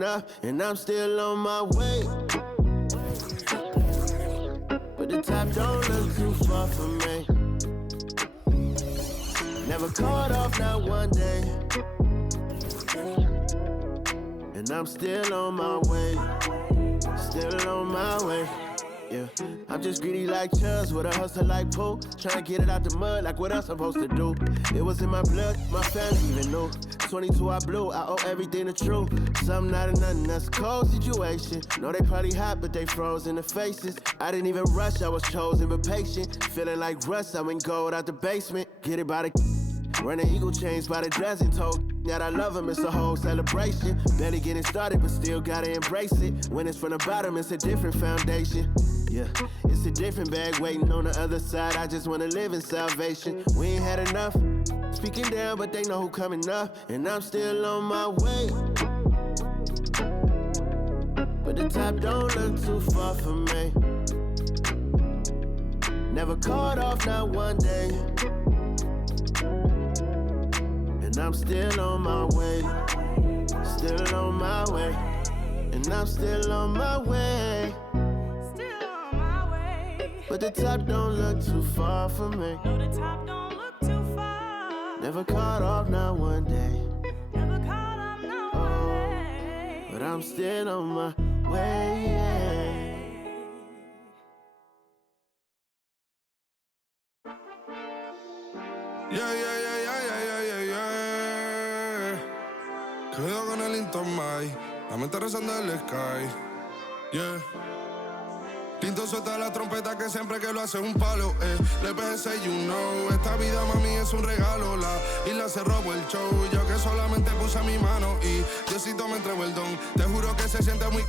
enough, and I'm still on my way. But the top don't look too far from me. Never caught off, not one day. And I'm still on my way. Still on my way. Yeah, I'm just greedy like Chubbs with a hustle like Pooh. Tryna get it out the mud like what else I'm supposed to do. It was in my blood, my family even knew. 22 I blew, I owe everything to true. Something out of nothing, that's a cold situation. Know they probably hot, but they froze in the faces. I didn't even rush, I was chosen but patient. Feeling like Russ, I went gold out the basement. Get it by the running eagle chains by the dozen. Told that I love him, it's a whole celebration. Barely getting started, but still gotta embrace it. When it's from the bottom, it's a different foundation. Yeah, it's a different bag waiting on the other side. I just wanna live in salvation. We ain't had enough. Speaking down, but they know who coming up. And I'm still on my way. But the top don't look too far from me. Never caught off, not one day. And I'm still on my way. Still on my way. And I'm still on my way. But the top don't look too far from me. No, the top don't look too far. Never caught off, not one day. Never caught off, not one day. But I'm still on my way. Cuidado con el Intomai, la mente rezando en el sky. Yeah. Tinto suelta la trompeta que siempre que lo hace es un palo, Le pensé, you know, esta vida mami es un regalo. La isla se robó el show, yo que solamente puse mi mano y Diosito me entregó el don. Te juro que se siente muy...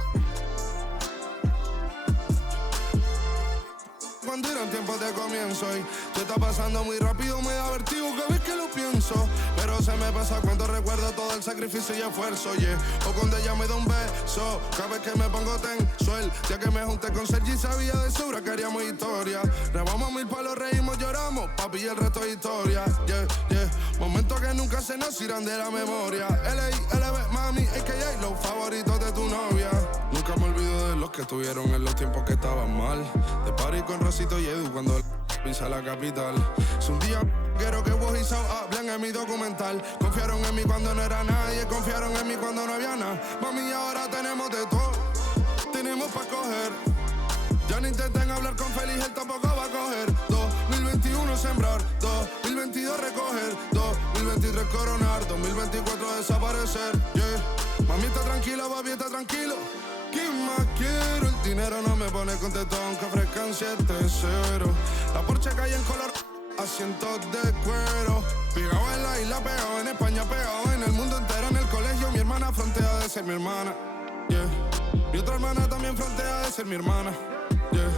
Cuando eran tiempos de comienzo y te está pasando muy rápido, me da vertigo cada vez que lo pienso. Pero se me pasa cuando recuerdo todo el sacrificio y esfuerzo, yeah. O cuando ella me da un beso, cada vez que me pongo tenso. El día que me junté con Sergi sabía de sobra que haríamos historia. Grabamos 1000 palos, reímos, lloramos, papi, y el resto es historia, yeah, yeah. Momentos que nunca se nos irán de la memoria. L.A.L.B. mami, a.k.a. los favoritos de tu novia. Nunca me olvido de los que estuvieron en los tiempos que estaban mal. De party con Rosito y Edu cuando pisa la capital. Es un día quiero que vos y Sao hablen en mi documental. Confiaron en mí cuando no era nadie, confiaron en mí cuando no había nada. Mami, ahora tenemos de todo, tenemos pa' coger. Ya no intenten hablar con Feliz, él tampoco va a coger. 2021 sembrar, 2022 recoger, 2023 coronar, 2024 desaparecer, yeah. Mami está tranquila, papi está tranquilo. ¿Qué más quiero? El dinero no me pone contento aunque ofrezcan 7-0. La Porsche cae en color, asientos de cuero. Pegado en la isla, pegado en España, pegado en el mundo entero. En el colegio mi hermana frontea de ser mi hermana, yeah. Mi otra hermana también frontea de ser mi hermana, yeah.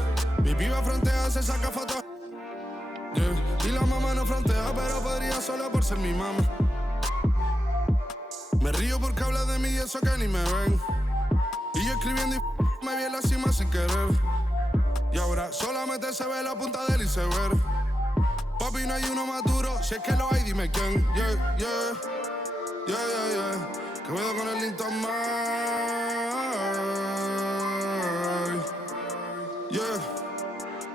Mi piba frontea, se saca fotos, yeah. Y la mamá no frontea, pero podría solo por ser mi mamá. Me río porque habla de mí y eso que ni me ven. Y yo escribiendo y me vi en la cima sin querer. Y ahora solamente se ve la punta del iceberg. Papi, no hay uno más duro, si es que lo hay, dime quién. Yeah, yeah, yeah, yeah, yeah. Que puedo con el Intomai. Yeah,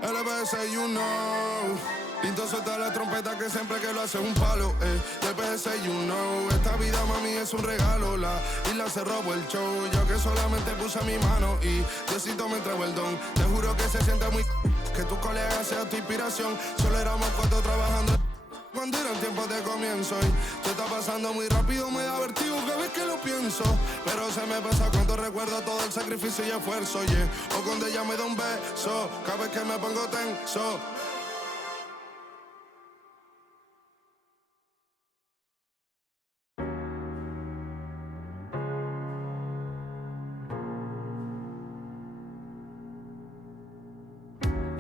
LBS, you know. Pinto suelta la trompeta que siempre que lo hace es un palo, LBS, you know. Esta vida, mami, es un regalo. La isla se robó el show, yo que solamente puse mi mano y Diosito me entregó el don. Te juro que se siente muy... que tu colega sea tu inspiración. Solo éramos 4 trabajando cuando eran tiempos de comienzo y te está pasando muy rápido, me da vertigo cada vez que lo pienso. Pero se me pasa cuando recuerdo todo el sacrificio y esfuerzo, yeah. O cuando ella me da un beso, cada vez que me pongo tenso.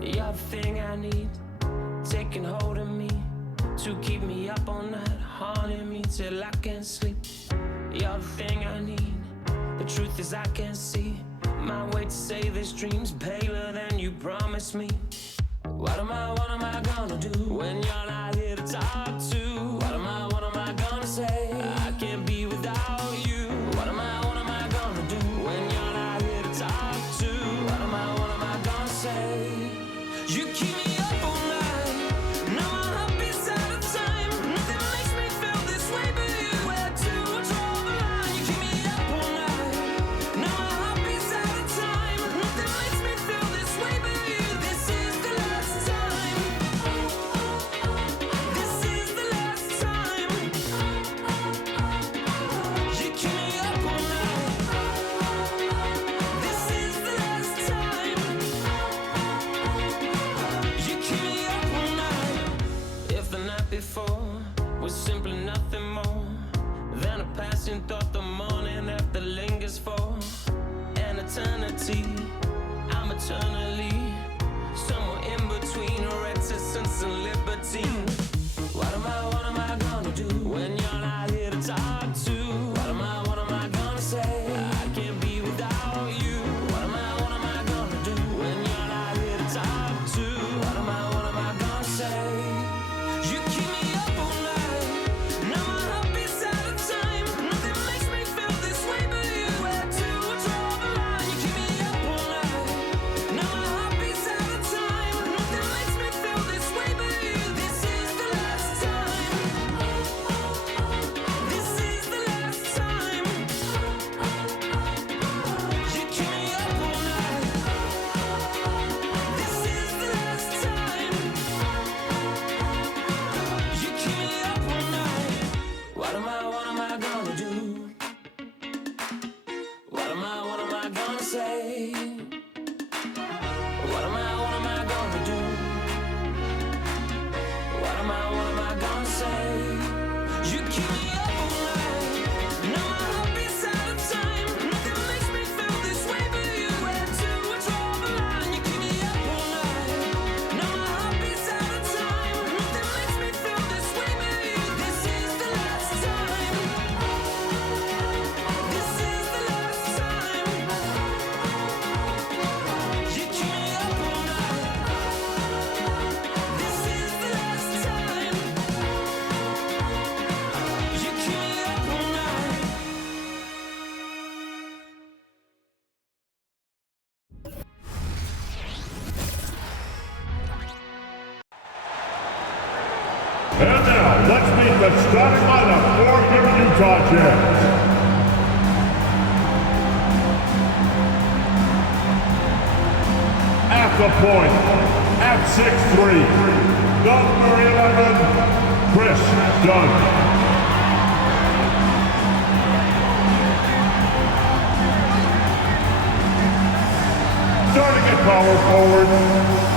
You're the thing I need, taking hold of me, to keep me up all night, haunting me till I can't sleep. You're the thing I need, the truth is I can't see my way to save this dream's paler than you promised me. What am I gonna do when you're not here to talk to? What am I gonna say? I can't be without you. What am I gonna do let's meet the starting lineup for your Utah Jazz. At the point, at 6'3", number 11, Chris Dunn. Starting at power forward,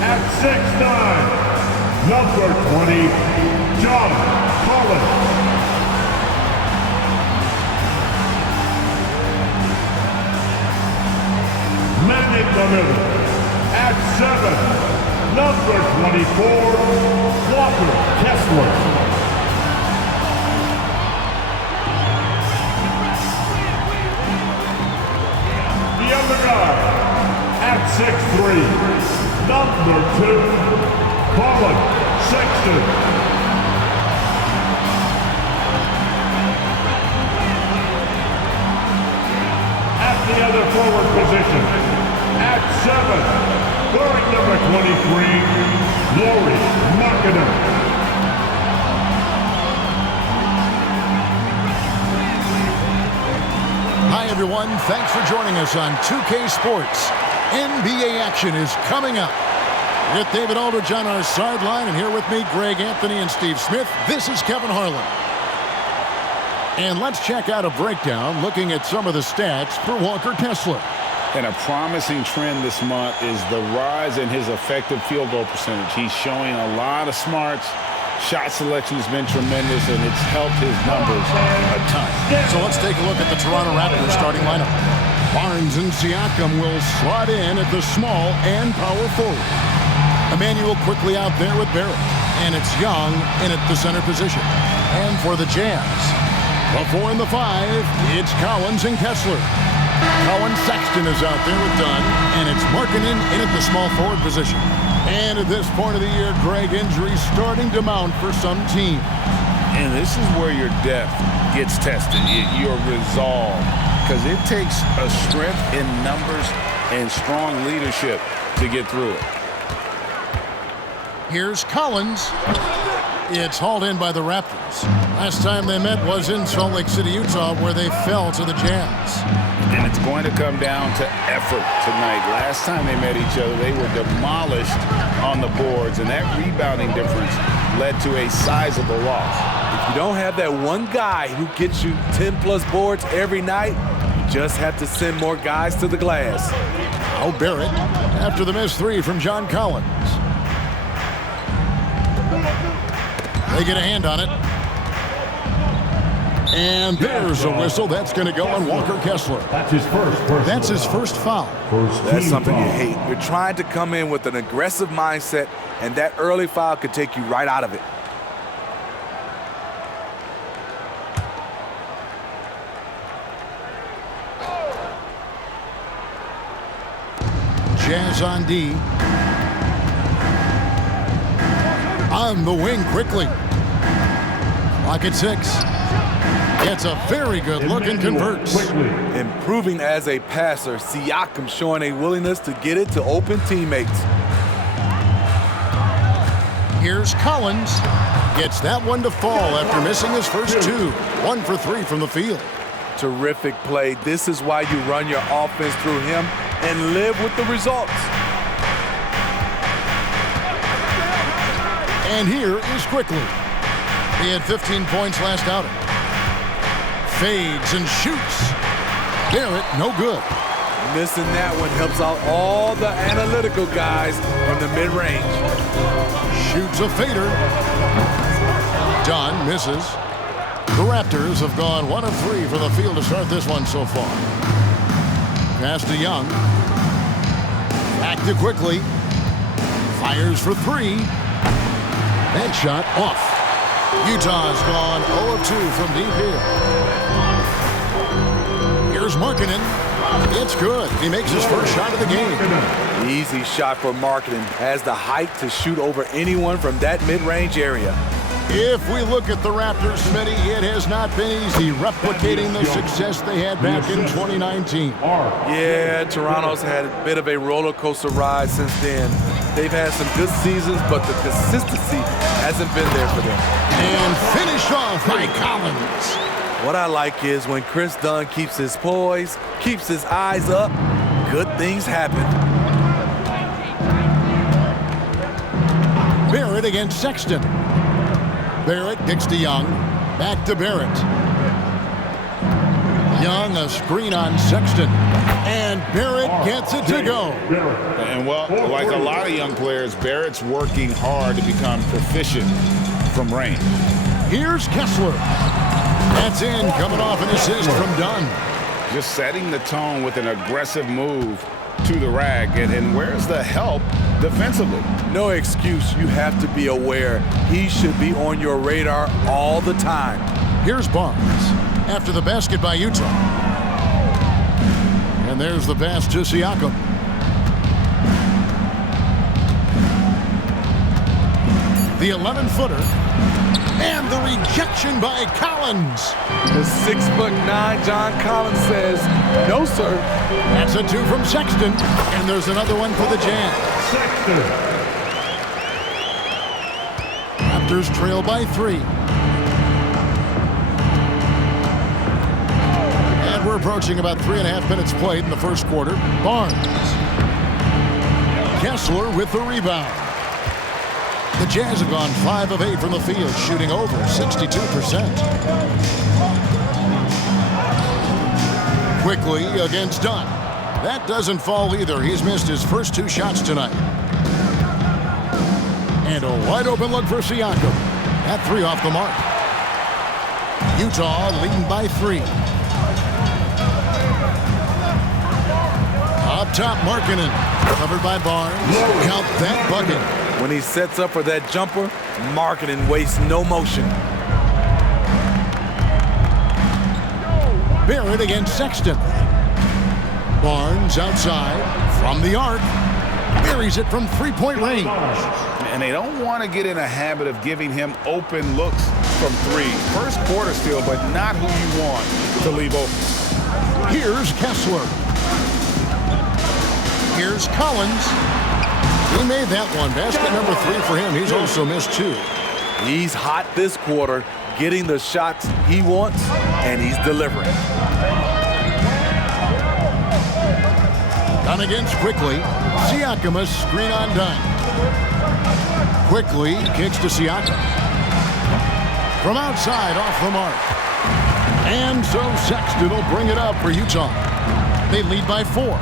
at 6'9", number 20, John Colin. Man in the middle, at 7, number 24, Walker Kessler. The other guy, at 6'3", number 2, Colin, Sexton. At the other forward position, at 7, wearing number 23, Lori Markkinen. Hi everyone, thanks for joining us on 2K Sports. NBA action is coming up. With David Aldridge on our sideline, and here with me, Greg Anthony and Steve Smith. This is Kevin Harlan. And let's check out a breakdown looking at some of the stats for Walker Kessler. And a promising trend this month is the rise in his effective field goal percentage. He's showing a lot of smarts. Shot selection has been tremendous, and it's helped his numbers a ton. So let's take a look at the Toronto Raptors starting lineup. Barnes and Siakam will slot in at the small and power forward. Emmanuel quickly out there with Barrett. And it's Young in at the center position. And for the Jazz, the 4 and the 5, it's Collins and Kessler. Colin, Sexton is out there with Dunn, and it's Markkinen in at the small forward position. And at this point of the year, Greg, injuries starting to mount for some teams. And this is where your depth gets tested, your resolve, because it takes a strength in numbers and strong leadership to get through it. Here's Collins. It's hauled in by the Raptors. Last time they met was in Salt Lake City, Utah, where they fell to the Jazz. And it's going to come down to effort tonight. Last time they met each other, they were demolished on the boards, and that rebounding difference led to a sizable loss. If you don't have that one guy who gets you 10-plus boards every night, you just have to send more guys to the glass. Oh, Barrett after the missed 3 from John Collins. They get a hand on it. And there's a whistle. That's going to go on Walker Kessler. That's his first foul. That's something you hate. You're trying to come in with an aggressive mindset, and that early foul could take you right out of it. Jazz on D. On the wing quickly. Clock at 6. Gets a very good look and converts. Improving as a passer, Siakam showing a willingness to get it to open teammates. Here's Collins. Gets that one to fall after missing his first 2. 1 for 3 from the field. Terrific play. This is why you run your offense through him and live with the results. And here is Quickly. He had 15 points last outing. Fades and shoots. Barrett, no good. Missing that one helps out all the analytical guys from the mid-range. Shoots a fader. Dunn misses. The Raptors have gone 1 of 3 for the field to start this one so far. Pass to Young. Back to Quickly. Fires for 3. That shot off. Utah's gone 0 of 2 from deep here. Here's Markkinen. It's good. He makes his first shot of the game. Easy shot for Markkinen. Has the height to shoot over anyone from that mid-range area. If we look at the Raptors, Smitty, it has not been easy replicating the success they had back in 2019. Yeah, Toronto's had a bit of a roller coaster ride since then. They've had some good seasons, but the consistency hasn't been there for them. And finished off by Collins. What I like is when Chris Dunn keeps his poise, keeps his eyes up, good things happen. Barrett against Sexton. Barrett kicks to Young. Back to Barrett. Young, a screen on Sexton. And Barrett gets it to go. And well, like a lot of young players, Barrett's working hard to become proficient from range. Here's Kessler. That's in, coming off an assist from Dunn. Just setting the tone with an aggressive move to the rack. And where's the help defensively? No excuse. You have to be aware. He should be on your radar all the time. Here's Barnes after the basket by Utah. And there's the pass to Siakam. The 11-footer. And the rejection by Collins. The 6'9" John Collins says, no, sir. That's a 2 from Sexton. And there's another one for the Jazz. Sexton. Raptors trail by 3. And we're approaching about 3.5 minutes played in the first quarter. Barnes. Kessler with the rebound. The Jazz have gone 5 of 8 from the field, shooting over 62%. Quickly against Dunn. That doesn't fall either. He's missed his first 2 shots tonight. And a wide open look for Siakam. That 3 off the mark. Utah leading by 3. Up top, Markkanen. Covered by Barnes. Count that bucket. When he sets up for that jumper, Markkanen wastes no motion. Barrett against Sexton. Barnes outside from the arc. Buries it from 3-point range. And they don't want to get in a habit of giving him open looks from 3. First quarter still, but not who you want to leave open. Here's Kessler. Here's Collins. He made that one. Basket number 3 for him. He's also missed 2. He's hot this quarter, getting the shots he wants, and he's delivering. Dunn against Quickly. Siakam a screen on Dunn. Quickly kicks to Siakam. From outside, off the mark. And so Sexton will bring it up for Utah. They lead by 4.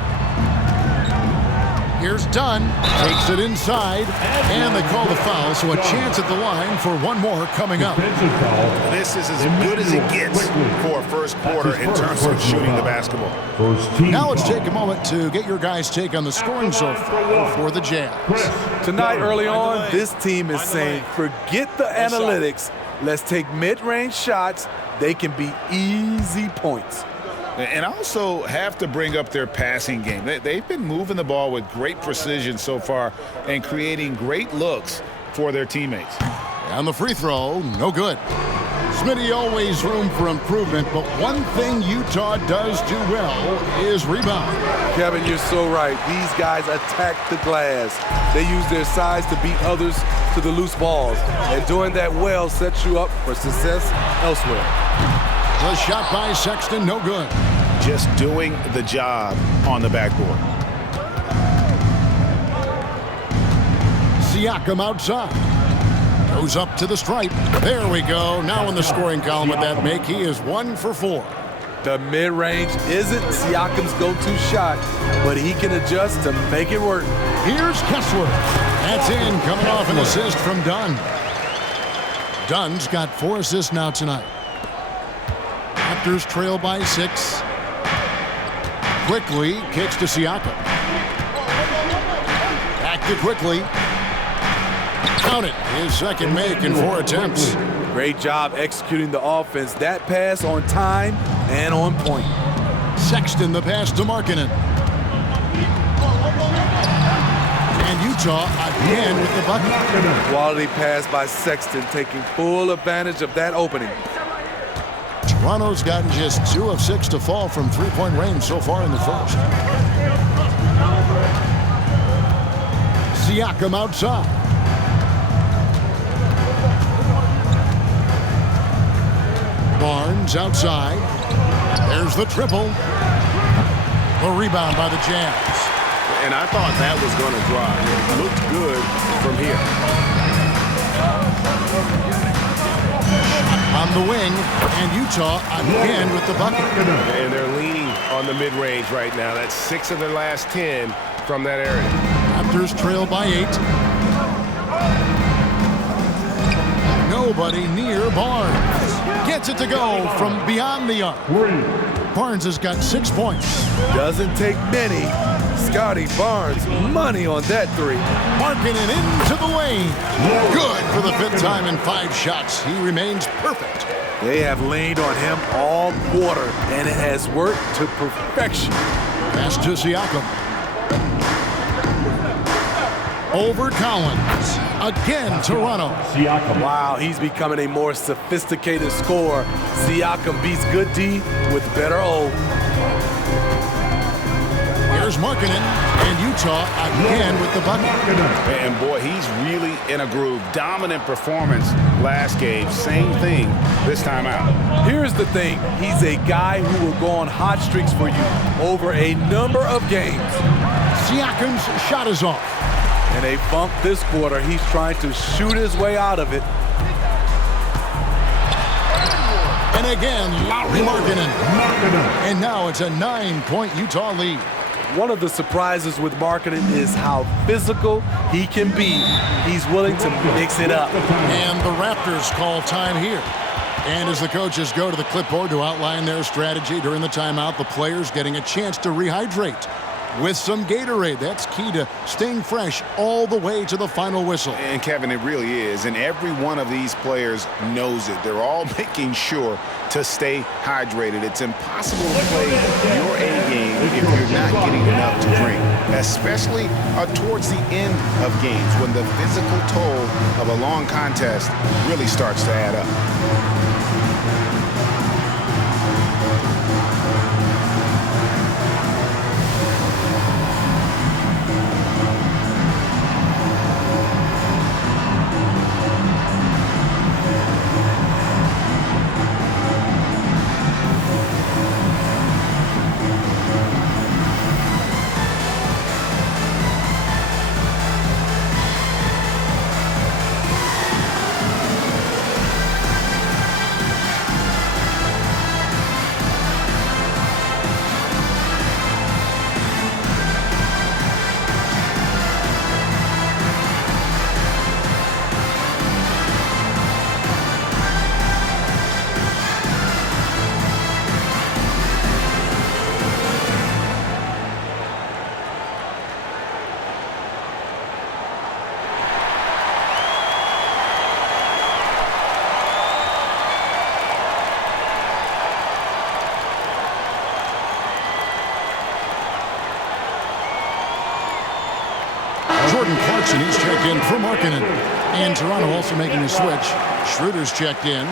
Here's Dunn, takes it inside, and they call the foul, so a chance at the line for one more coming up. This is as good as it gets for a first quarter in terms of shooting the basketball. Now let's take a moment to get your guys' take on the scoring so far for the Jazz. Tonight, early on, this team is saying, forget the analytics. Let's take mid-range shots. They can be easy points. And also have to bring up their passing game. They've been moving the ball with great precision so far and creating great looks for their teammates. And the free throw, no good. Smitty, always room for improvement, but one thing Utah does do well is rebound. Kevin, you're so right. These guys attack the glass. They use their size to beat others to the loose balls. And doing that well sets you up for success elsewhere. The shot by Sexton, no good. Just doing the job on the backboard. Siakam outside. Goes up to the stripe. There we go. Now in the scoring column with that make, he is 1 for 4. The mid-range isn't Siakam's go-to shot, but he can adjust to make it work. Here's Kessler. That's in, coming off an assist from Dunn. Dunn's got 4 assists now tonight. Raptors trail by 6. Quickly kicks to Siakam. Back to Quickly. Count it. His second make in 4 attempts. Great job executing the offense. That pass on time and on point. Sexton the pass to Markkanen. And Utah again with the bucket. Quality pass by Sexton, taking full advantage of that opening. Toronto's gotten just 2 of 6 to fall from 3-point range so far in the first. Siakam outside. Barnes outside. There's the triple. The rebound by the Jazz. And I thought that was going to drive. It looked good from here. On the wing, and Utah again with the bucket. And they're leaning on the mid-range right now. That's 6 of their last 10 from that area. Raptors trail by 8. Nobody near Barnes. Gets it to go from beyond the arc. Barnes has got 6 points. Doesn't take many. Scotty Barnes, money on that three. Markkanen into the lane. Good for the 5th time in 5 shots. He remains perfect. They have leaned on him all quarter, and it has worked to perfection. Pass to Siakam. Over Collins. Again, Toronto. Wow, he's becoming a more sophisticated scorer. Siakam beats good D with better O. Here's Markkanen, and Utah again with the bucket. And boy, he's really in a groove. Dominant performance last game. Same thing this time out. Here's the thing. He's a guy who will go on hot streaks for you over a number of games. Siakam's shot is off. In a funk this quarter, he's trying to shoot his way out of it. And again, Lauri Markkanen. And now it's a 9-point Utah lead. One of the surprises with Markkanen is how physical he can be. He's willing to mix it up. And the Raptors call time here. And as the coaches go to the clipboard to outline their strategy during the timeout, the players getting a chance to rehydrate with some Gatorade. That's key to staying fresh all the way to the final whistle. And Kevin, it really is. And every one of these players knows it. They're all making sure to stay hydrated. It's impossible to play your A game if you're not getting enough to drink, especially towards the end of games when the physical toll of a long contest really starts to add up. Clarkson, he's checked in for Markkanen. And Toronto also making a switch. Schroeder's checked in.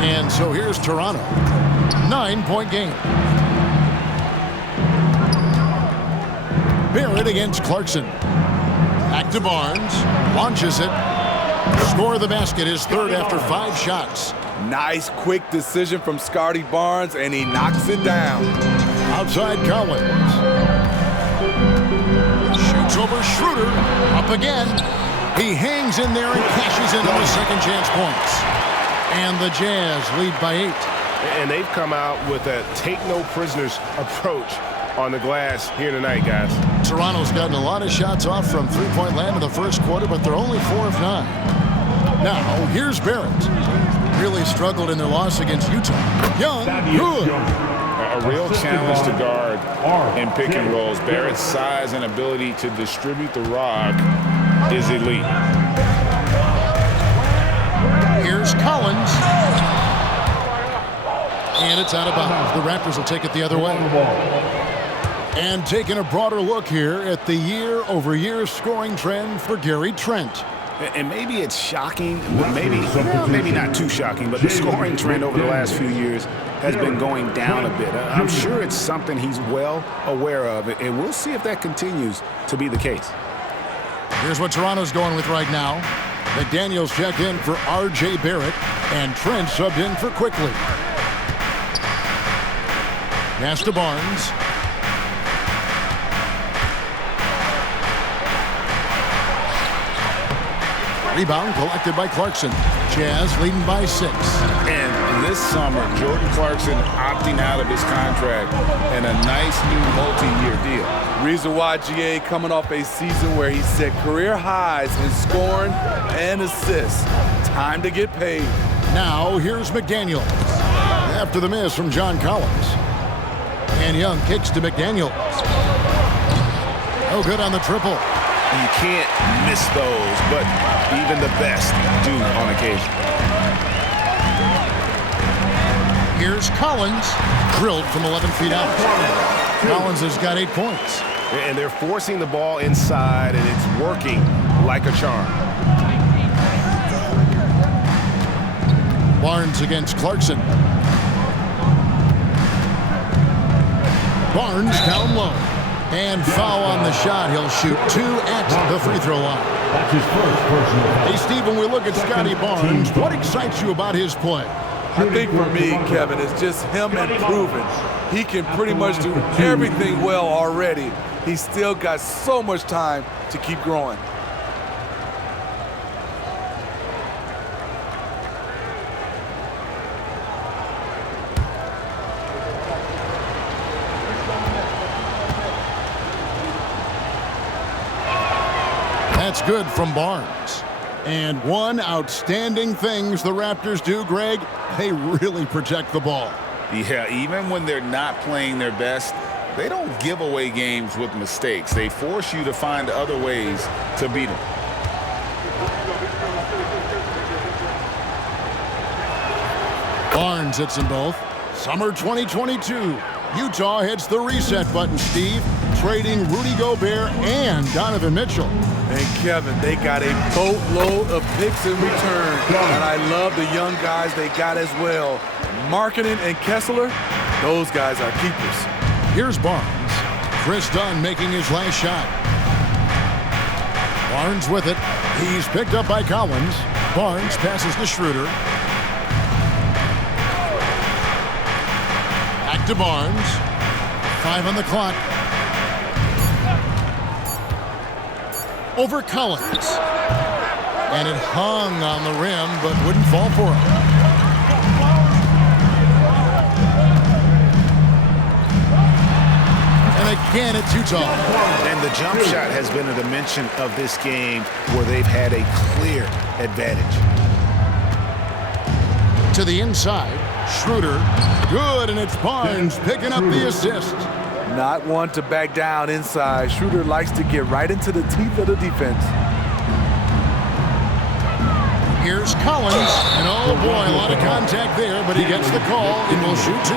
And so here's Toronto. 9-point game. Barrett against Clarkson. Back to Barnes. Launches it. Score the basket, his 3rd after 5 shots. Nice quick decision from Scotty Barnes, and he knocks it down. Outside Collins. Shoots over Schroeder. Up again. He hangs in there and cashes in on his second chance points. And the Jazz lead by 8. And they've come out with a take-no-prisoners approach on the glass here tonight, guys. Toronto's gotten a lot of shots off from three-point land in the first quarter, but they're only 4 of 9. Now, here's Barrett. Really struggled in their loss against Utah. Young, good. A real challenge to guard in pick and rolls. Barrett's size and ability to distribute the rock is elite. Here's Collins. And it's out of bounds. The Raptors will take it the other way. And taking a broader look here at the year-over-year scoring trend for Gary Trent. And maybe it's shocking, maybe not too shocking, but the scoring trend over the last few years has been going down a bit. I'm sure it's something he's well aware of, and we'll see if that continues to be the case. Here's what Toronto's going with right now. McDaniels checked in for R.J. Barrett, and Trent subbed in for Quickly. Pass to Barnes. Rebound collected by Clarkson. Jazz leading by 6. And this summer, Jordan Clarkson opting out of his contract and a nice new multi-year deal. Reason why GA coming off a season where he set career highs in scoring and assists. Time to get paid. Now here's McDaniels. After the miss from John Collins. And Young kicks to McDaniels. No good on the triple. You can't miss those, but even the best do on occasion. Here's Collins, drilled from 11 feet out. Collins has got 8 points. And they're forcing the ball inside, and it's working like a charm. Barnes against Clarkson. Barnes down low. And foul on the shot. He'll shoot 2 at the free throw line. That's his first personal foul. Hey, Steve, when we look at Scotty Barnes, what excites you about his play? I think for me, Kevin, it's just him improving. He can pretty much do everything well already. He's still got so much time to keep growing. That's good from Barnes. And one outstanding things the Raptors do, Greg, they really protect the ball. Yeah, even when they're not playing their best, they don't give away games with mistakes. They force you to find other ways to beat them. Barnes hits them both. Summer 2022. Utah hits the reset button, Steve, trading Rudy Gobert and Donovan Mitchell. And Kevin, they got a boatload of picks in return. And I love the young guys they got as well. Markkanen and Kessler, those guys are keepers. Here's Barnes. Chris Dunn making his last shot. Barnes with it. He's picked up by Collins. Barnes passes to Schroeder. Back to Barnes. 5 on the clock. Over Collins. And it hung on the rim, but wouldn't fall for him. And again, it's Utah. And the jump shot has been a dimension of this game where they've had a clear advantage. To the inside, Schroeder. Good, and it's Barnes picking up the assist. Not one to back down inside. Schroeder likes to get right into the teeth of the defense. Here's Collins, and oh boy, a lot of contact there, but he gets the call and will shoot 2.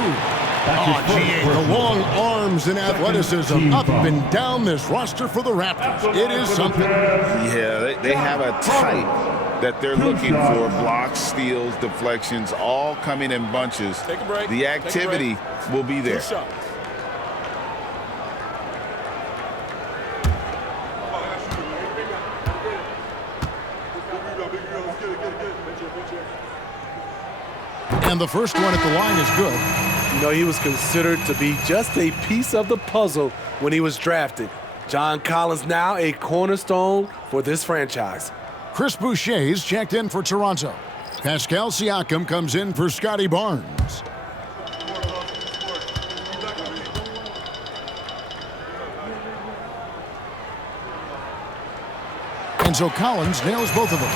Oh, gee, the long arms and athleticism up and down this roster for the Raptors. It is something. Yeah, they have a type that they're looking for. Blocks, steals, deflections, all coming in bunches. Take a break. The activity will be there. And the first one at the line is good. You know, he was considered to be just a piece of the puzzle when he was drafted. John Collins now a cornerstone for this franchise. Chris Boucher's checked in for Toronto. Pascal Siakam comes in for Scotty Barnes. And so Collins nails both of them.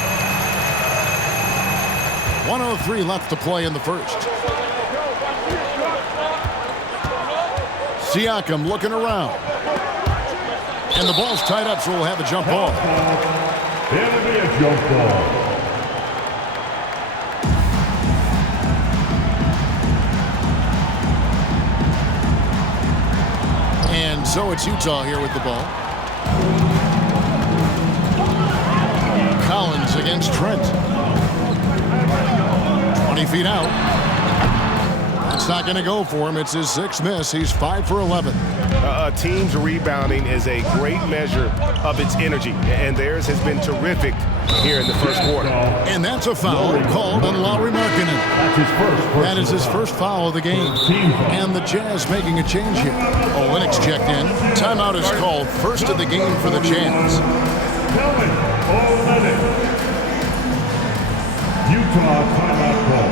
1:03 left to play in the first. Siakam looking around. And the ball's tied up, so we'll have a jump ball. It'll be a jump ball. And so it's Utah here with the ball. Collins against Trent. 20 feet out. That's not going to go for him. It's his sixth miss. He's 5 for 11. A team's rebounding is a great measure of its energy, and theirs has been terrific here in the first quarter. And that's a foul called on Lauri Markkanen. That's his first. That is his first foul of the game. And the Jazz making a change here. Olynyk's checked in. Timeout is called. First of the game for the Jazz. Colin, Olynyk. Utah timeout call.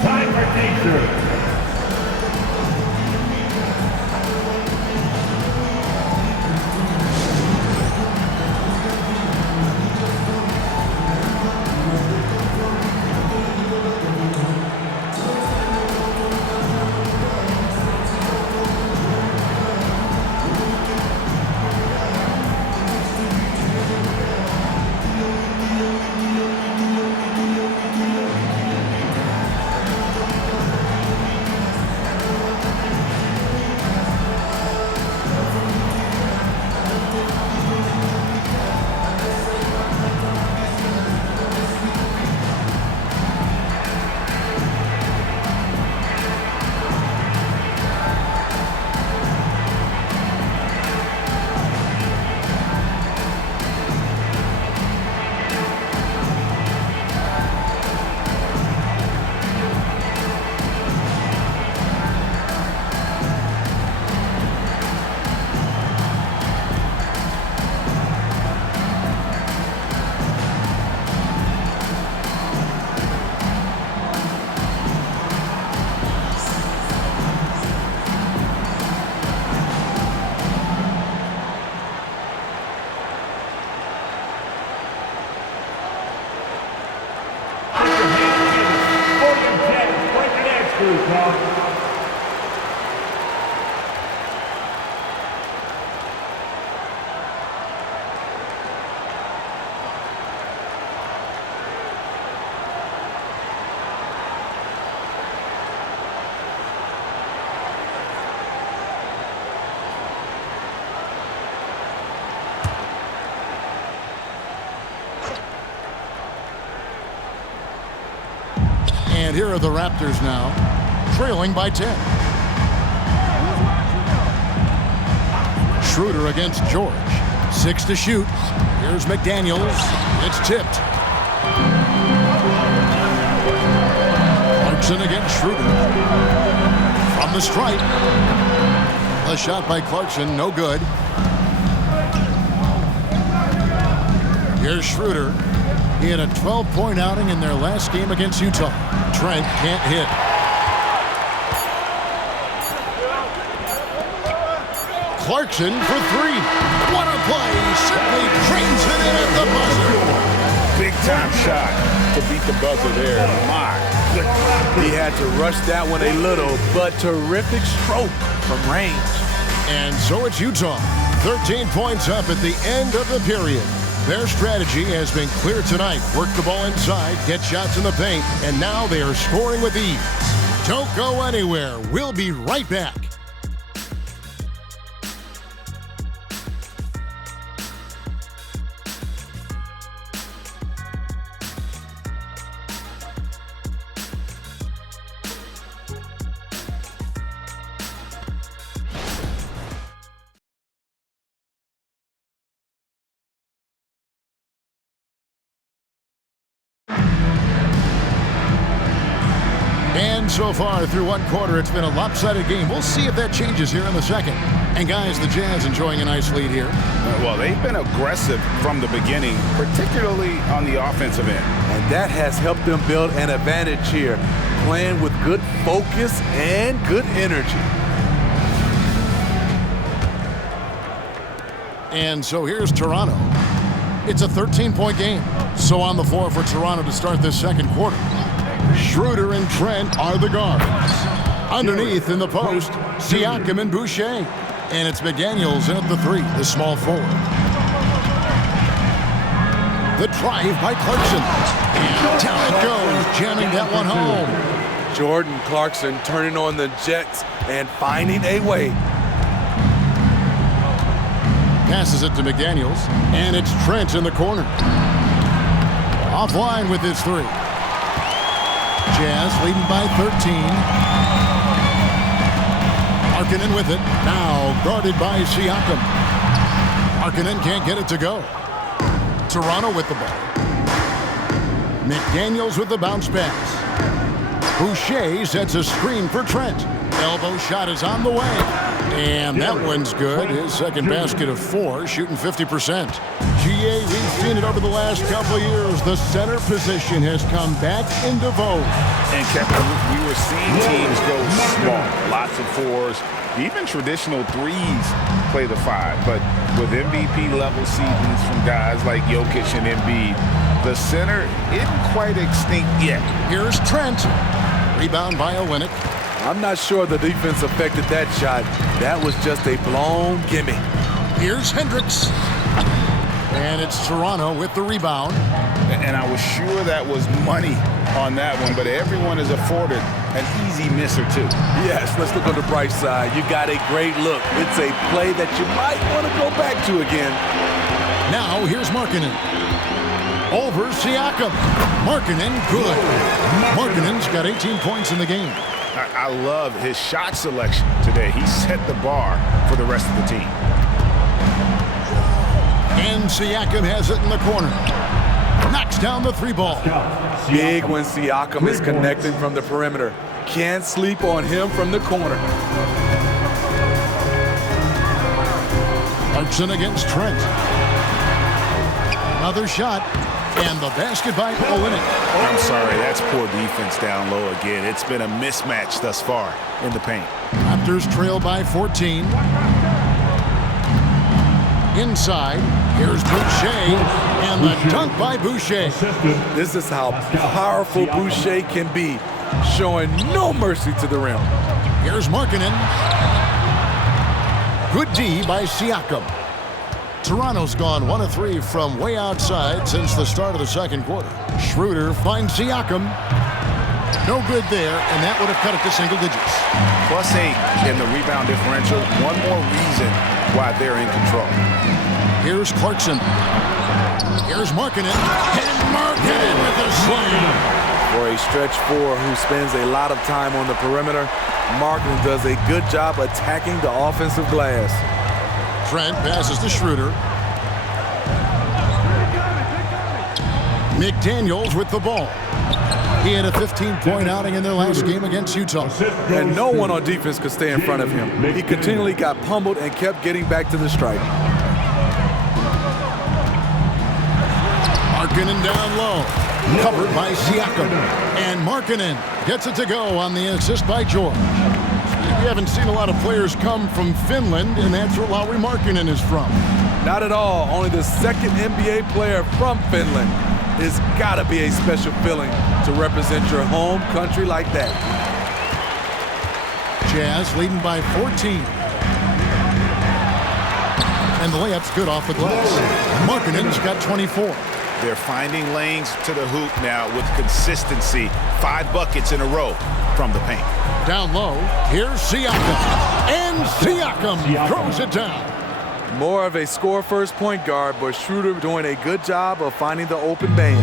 Time for t-shirt. And here are the Raptors now, trailing by 10. Schroeder against George. 6 to shoot. Here's McDaniels. It's tipped. Clarkson against Schroeder. From the stripe. A shot by Clarkson, no good. Here's Schroeder. He had a 12-point outing in their last game against Utah. Trent can't hit. Clarkson for 3. What a play. Simply trains it in at the buzzer. Big time shot to beat the buzzer there. My goodness. He had to rush that one a little, but terrific stroke from range. And so it's Utah. 13 points up at the end of the period. Their strategy has been clear tonight. Work the ball inside, get shots in the paint, and now they are scoring with ease. Don't go anywhere. We'll be right back. And so far through one quarter, it's been a lopsided game. We'll see if that changes here in the second. And guys, the Jazz enjoying a nice lead here. Well, they've been aggressive from the beginning, particularly on the offensive end. And that has helped them build an advantage here, playing with good focus and good energy. And so here's Toronto. It's a 13-point game. So on the floor for Toronto to start this second quarter. Schroeder and Trent are the guards. Underneath in the post, Siakam and Boucher. And it's McDaniels in at the 3, the small forward. The drive by Clarkson. And down it goes, jamming that one home. Jordan Clarkson turning on the Jets and finding a way. Passes it to McDaniels, and it's Trent in the corner. Offline with his three. Jazz leading by 13. Markkanen with it. Now guarded by Siakam. Markkanen can't get it to go. Toronto with the ball. McDaniels with the bounce pass. Boucher sets a screen for Trent. Elbow shot is on the way. And that one's good. His second basket of 4, shooting 50%. GA, we've seen it over the last couple of years. The center position has come back into vogue. And Kevin, we were seeing teams go small. Lots of 4s. Even traditional 3s play the 5. But with MVP-level seasons from guys like Jokic and Embiid, the center isn't quite extinct yet. Here's Trent. Rebound by Olynyk. I'm not sure the defense affected that shot. That was just a blown gimme. Here's Hendricks. And it's Toronto with the rebound. And I was sure that was money on that one, but everyone is afforded an easy miss or two. Yes, let's look on the bright side. You got a great look. It's a play that you might want to go back to again. Now here's Markkanen. Over Siakam. Markkanen, good. Markkanen's got 18 points in the game. I love his shot selection today. He set the bar for the rest of the team. And Siakam has it in the corner. Knocks down the 3 ball. Big when Siakam is connecting from the perimeter. Can't sleep on him from the corner. Clarkson against Trent. Another shot. And the basket by Olynyk. I'm sorry, that's poor defense down low again. It's been a mismatch thus far in the paint. Raptors trail by 14. Inside, here's Boucher, and the dunk by Boucher. This is how powerful Boucher can be, showing no mercy to the rim. Here's Markkanen. Good D by Siakam. Toronto's gone 1 of 3 from way outside since the start of the second quarter. Schroeder finds Siakam. No good there, and that would have cut it to single digits. +8 in the rebound differential. One more reason why they're in control. Here's Clarkson. Here's Markkanen. And Markkanen with a slam. For a stretch 4 who spends a lot of time on the perimeter, Markkanen does a good job attacking the offensive glass. Trent passes to Schroeder. McDaniels with the ball. He had a 15-point outing in their last game against Utah. And no one on defense could stay in front of him. He continually got pummeled and kept getting back to the stripe. Markkanen down low. Covered by Siakam. And Markkanen gets it to go on the assist by George. We haven't seen a lot of players come from Finland, and that's where Lauri Markkanen is from. Not at all. Only the second NBA player from Finland. It's got to be a special feeling to represent your home country like that. Jazz leading by 14. And the layup's good off the glass. Markkanen's got 24. They're finding lanes to the hoop now with consistency. 5 buckets in a row from the paint. Down low, here's Siakam. And Siakam throws it down. More of a score-first point guard, but Schroeder doing a good job of finding the open man.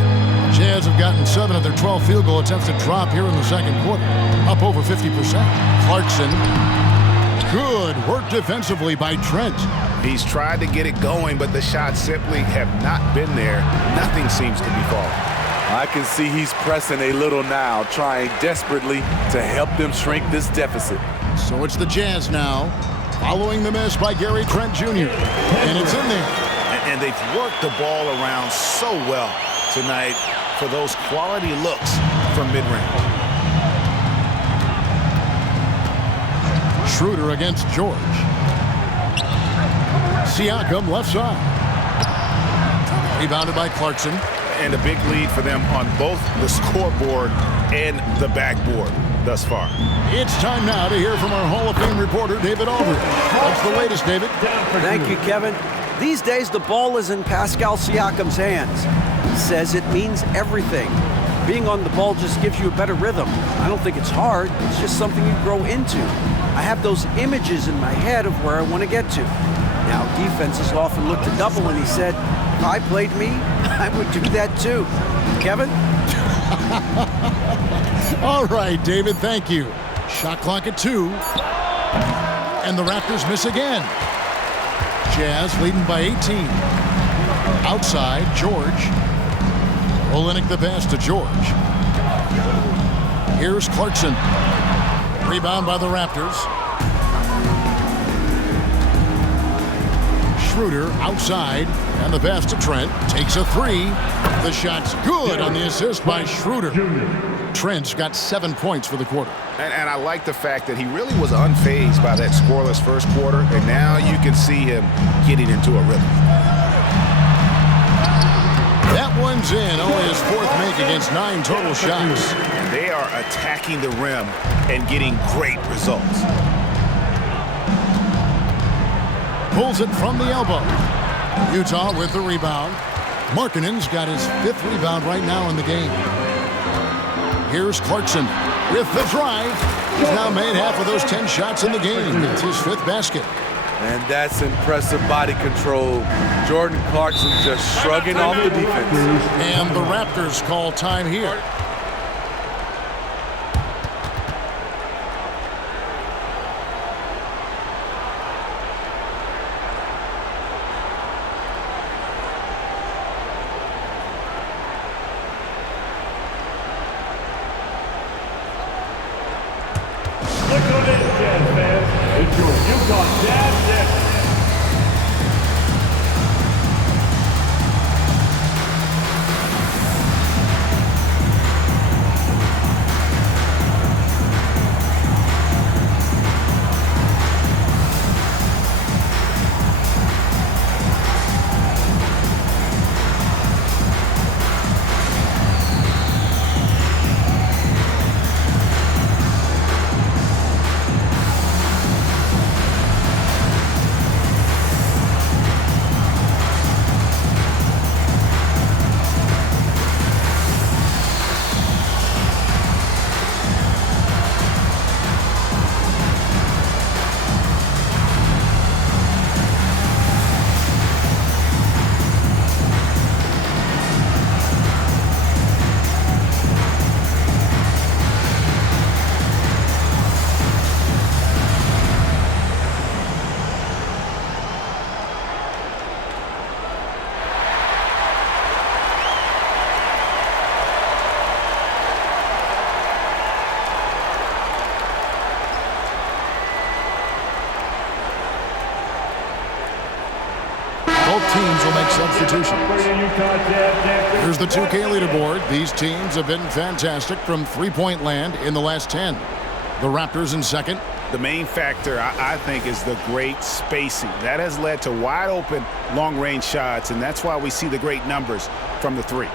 Jazz have gotten 7 of their 12 field goal attempts to drop here in the second quarter. Up over 50%. Clarkson. Good work defensively by Trent. He's tried to get it going, but the shots simply have not been there. Nothing seems to be falling. I can see he's pressing a little now, trying desperately to help them shrink this deficit. So it's the Jazz now, following the miss by Gary Trent Jr. And it's in there. And they've worked the ball around so well tonight for those quality looks from mid-range. Schroeder against George. Siakam left side. Rebounded by Clarkson. And a big lead for them on both the scoreboard and the backboard thus far. It's time now to hear from our Hall of Fame reporter, David Aldridge. What's the latest, David? Thank you, Kevin. These days, the ball is in Pascal Siakam's hands. He says it means everything. Being on the ball just gives you a better rhythm. I don't think it's hard. It's just something you grow into. I have those images in my head of where I want to get to. Now, defenses often look to double, and he said, if I played me, I would do that too. Kevin? All right, David, thank you. Shot clock at 2. And the Raptors miss again. Jazz leading by 18. Outside, George. Olynyk the pass to George. Here's Clarkson. Rebound by the Raptors. Schroeder outside, and the pass to Trent. Takes a 3. The shot's good on the assist by Schroeder. Trent's got 7 points for the quarter. And I like the fact that he really was unfazed by that scoreless first quarter, and now you can see him getting into a rhythm. That one's in. Only his 4th make against 9 total shots. And they are attacking the rim and getting great results. Pulls it from the elbow. Utah with the rebound. Markkanen's got his 5th rebound right now in the game. Here's Clarkson with the drive. He's now made half of those 10 shots in the game. It's his 5th basket. And that's impressive body control. Jordan Clarkson just shrugging off the defense. And the Raptors call time here. It's your Utah Jazz next. Both teams will make substitutions. Here's the 2K leaderboard. These teams have been fantastic from three-point land in the last 10. The Raptors in second. The main factor, I think, is the great spacing. That has led to wide-open, long-range shots, and that's why we see the great numbers from the three.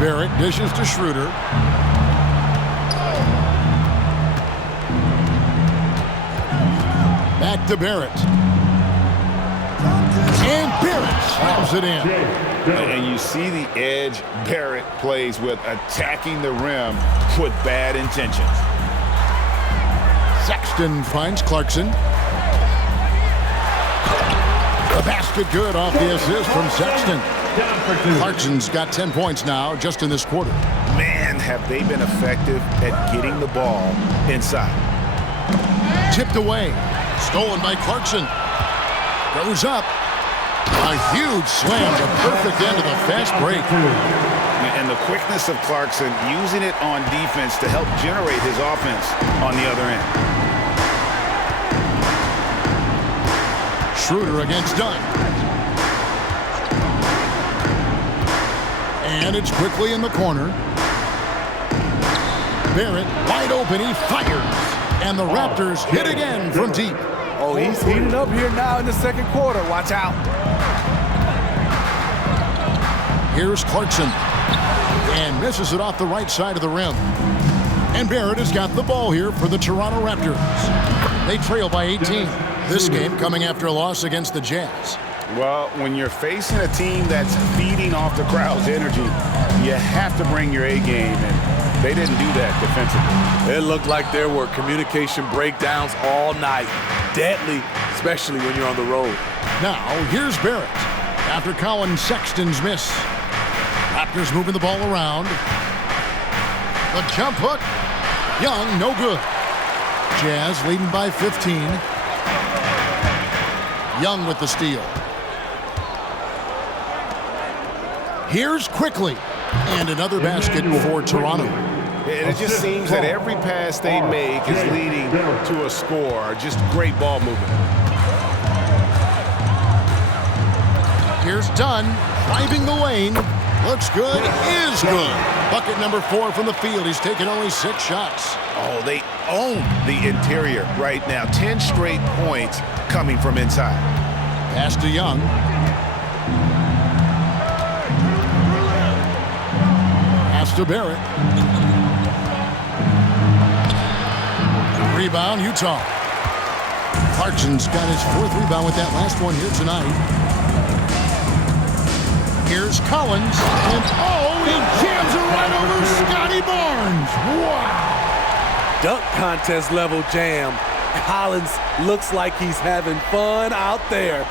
Barrett dishes to Schroeder. Back to Barrett. And Barrett slams it in. And you see the edge Barrett plays with, attacking the rim with bad intentions. Sexton finds Clarkson. The basket good off the assist from Sexton. Clarkson's got 10 points now just in this quarter. Man, have they been effective at getting the ball inside. Tipped away. Stolen by Clarkson. Goes up. A huge slam, the perfect end of the fast break. And the quickness of Clarkson, using it on defense to help generate his offense on the other end. Schroeder against Dunn. And it's quickly in the corner. Barrett wide open, he fires. And the Raptors hit again from deep. Oh, he's heating up here now in the second quarter. Watch out. Here's Clarkson. And misses it off the right side of the rim. And Barrett has got the ball here for the Toronto Raptors. They trail by 18. This game coming after a loss against the Jazz. Well, when you're facing a team that's feeding off the crowd's energy, you have to bring your A game, and they didn't do that defensively. It looked like there were communication breakdowns all night. Deadly, especially when you're on the road. Now, here's Barrett after Colin Sexton's miss. Raptors moving the ball around. The jump hook. Young, no good. Jazz leading by 15. Young with the steal. Here's Quickly. And another basket for Toronto. And it just seems that every pass they make is leading to a score. Just great ball movement. Here's Dunn, driving the lane. Looks good, is good. Bucket number 4 from the field. He's taken only 6 shots. Oh, they own the interior right now. 10 straight points coming from inside. Pass to Young. Pass to Barrett. Rebound, Utah. Clarkson's got his 4th rebound with that last one here tonight. Here's Collins. And he jams it right over Scotty Barnes. Wow. Dunk contest level jam. Collins looks like he's having fun out there.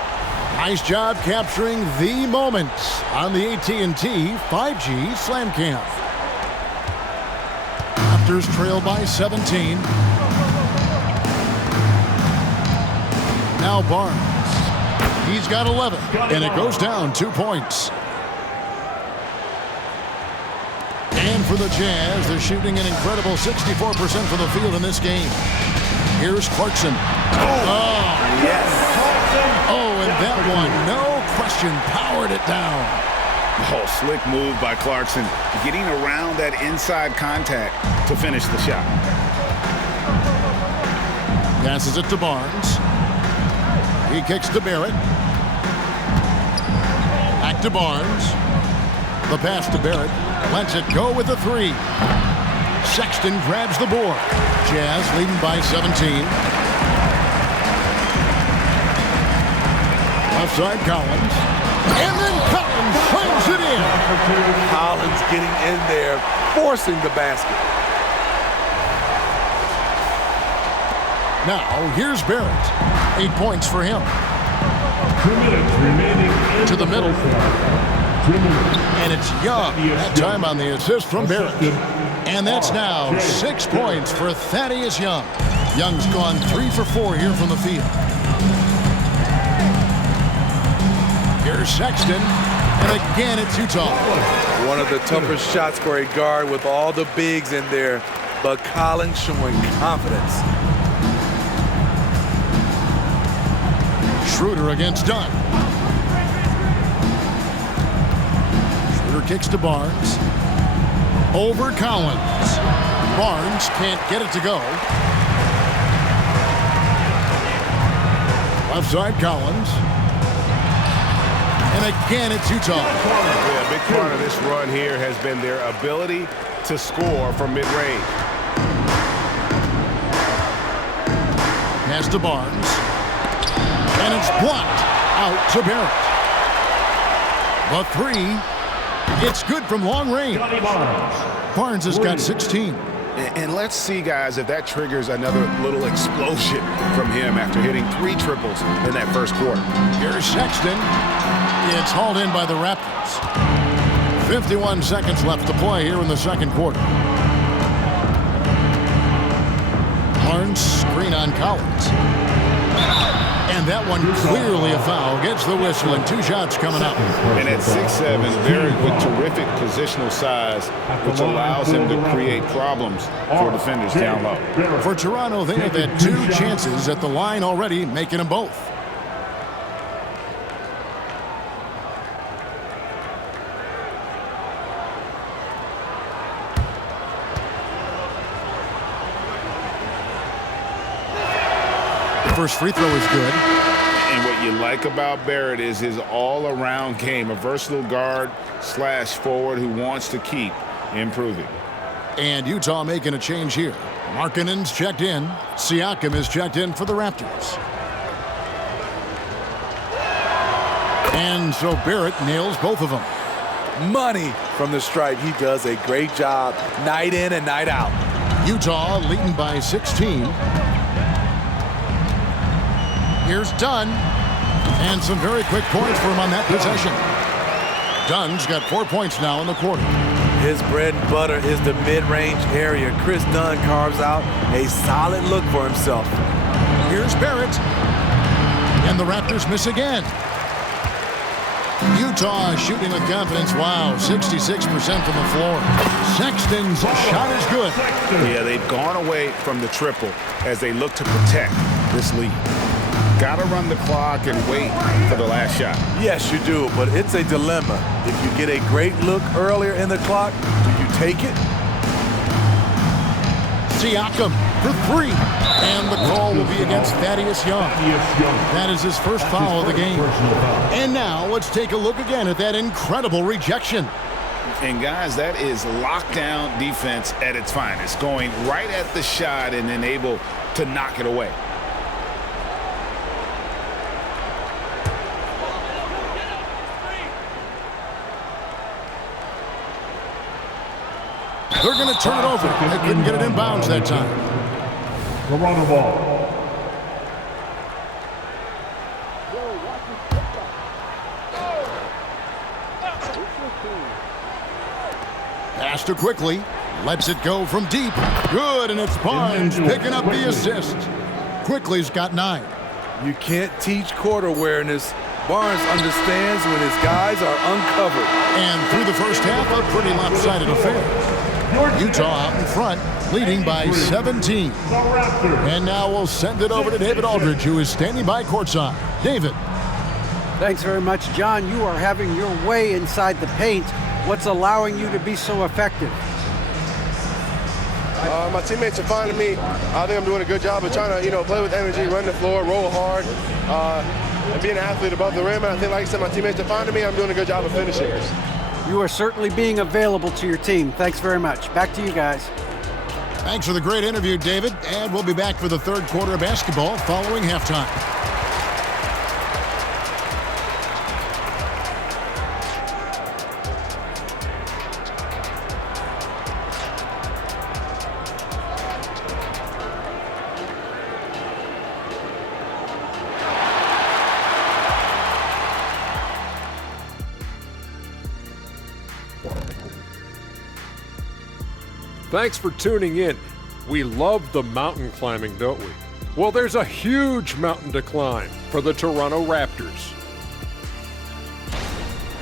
Nice job capturing the moments on the AT&T 5G Slam Cam. Raptors trail by 17. Now Barnes. He's got 11, and it goes down 2 points. And for the Jazz, they're shooting an incredible 64% from the field in this game. Here's Clarkson. Yes. Oh, and that one, no question, powered it down. Oh, slick move by Clarkson, getting around that inside contact to finish the shot. Passes it to Barnes. He kicks to Barrett. Back to Barnes. The pass to Barrett. Lets it go with a 3. Sexton grabs the board. Jazz leading by 17. Offside Collins. And then Collins slams it in. Collins getting in there, forcing the basket. Now, here's Barrett. 8 points for him. 2 minutes remaining to the middle. And it's Young, that time on the assist from Barrett. And that's now 6 points for Thaddeus Young. Young's gone 3 for 4 here from the field. Here's Sexton, and again it's Utah. One of the toughest shots for a guard with all the bigs in there, but Colin showing confidence. Schroeder against Dunn. Schroeder kicks to Barnes. Over Collins. Barnes can't get it to go. Left side Collins. And again it's Utah. Yeah, a big part of this run here has been their ability to score from mid-range. Pass to Barnes. And it's blocked out to Barrett. The 3. It's good from long range. Barnes has got 16. And let's see, guys, if that triggers another little explosion from him after hitting 3 triples in that first quarter. Here's Sexton. It's hauled in by the Raptors. 51 seconds left to play here in the second quarter. Barnes screen on Collins. And that one clearly a foul. Gets the whistle and 2 shots coming up. And at 6'7", Barrett with terrific positional size, which allows him to create problems for defenders down low. For Toronto, they have had 2 chances at the line already, making them both. First free throw is good. And what you like about Barrett is his all-around game, a versatile guard / forward who wants to keep improving. And Utah making a change here. Markkanen's checked in. Siakam is checked in for the Raptors. And so Barrett nails both of them. Money from the stripe. He does a great job night in and night out. Utah leading by 16. Here's Dunn. And some very quick points for him on that possession. Dunn's got 4 points now in the quarter. His bread and butter is the mid-range area. Chris Dunn carves out a solid look for himself. Here's Barrett. And the Raptors miss again. Utah shooting with confidence. Wow, 66% from the floor. Sexton's shot is good. Yeah, they've gone away from the triple as they look to protect this lead. Got to run the clock and wait for the last shot. Yes, you do, but it's a dilemma. If you get a great look earlier in the clock, do you take it? Siakam for 3. And the call will be against Thaddeus Young. That is his first foul of the game. And now let's take a look again at that incredible rejection. And guys, that is lockdown defense at its finest. Going right at the shot and then able to knock it away. They're going to turn it over. They couldn't get it in bounds that time. Toronto ball. Pass to Quickly. Lets it go from deep. Good, and it's Barnes picking up the assist. Quickly's got 9. You can't teach court awareness. Barnes understands when his guys are uncovered. And through the first half, a pretty lopsided affair. Utah out in front, leading by 17. And now we'll send it over to David Aldridge, who is standing by courtside. David. Thanks very much, John. You are having your way inside the paint. What's allowing you to be so effective? My teammates are finding me. I think I'm doing a good job of trying to, play with energy, run the floor, roll hard, and being an athlete above the rim. And I think, like I said, my teammates are finding me. I'm doing a good job of finishing. You are certainly being available to your team. Thanks very much. Back to you guys. Thanks for the great interview, David. And we'll be back for the third quarter of basketball following halftime. Thanks for tuning in. We love the mountain climbing, don't we? Well, there's a huge mountain to climb for the Toronto Raptors.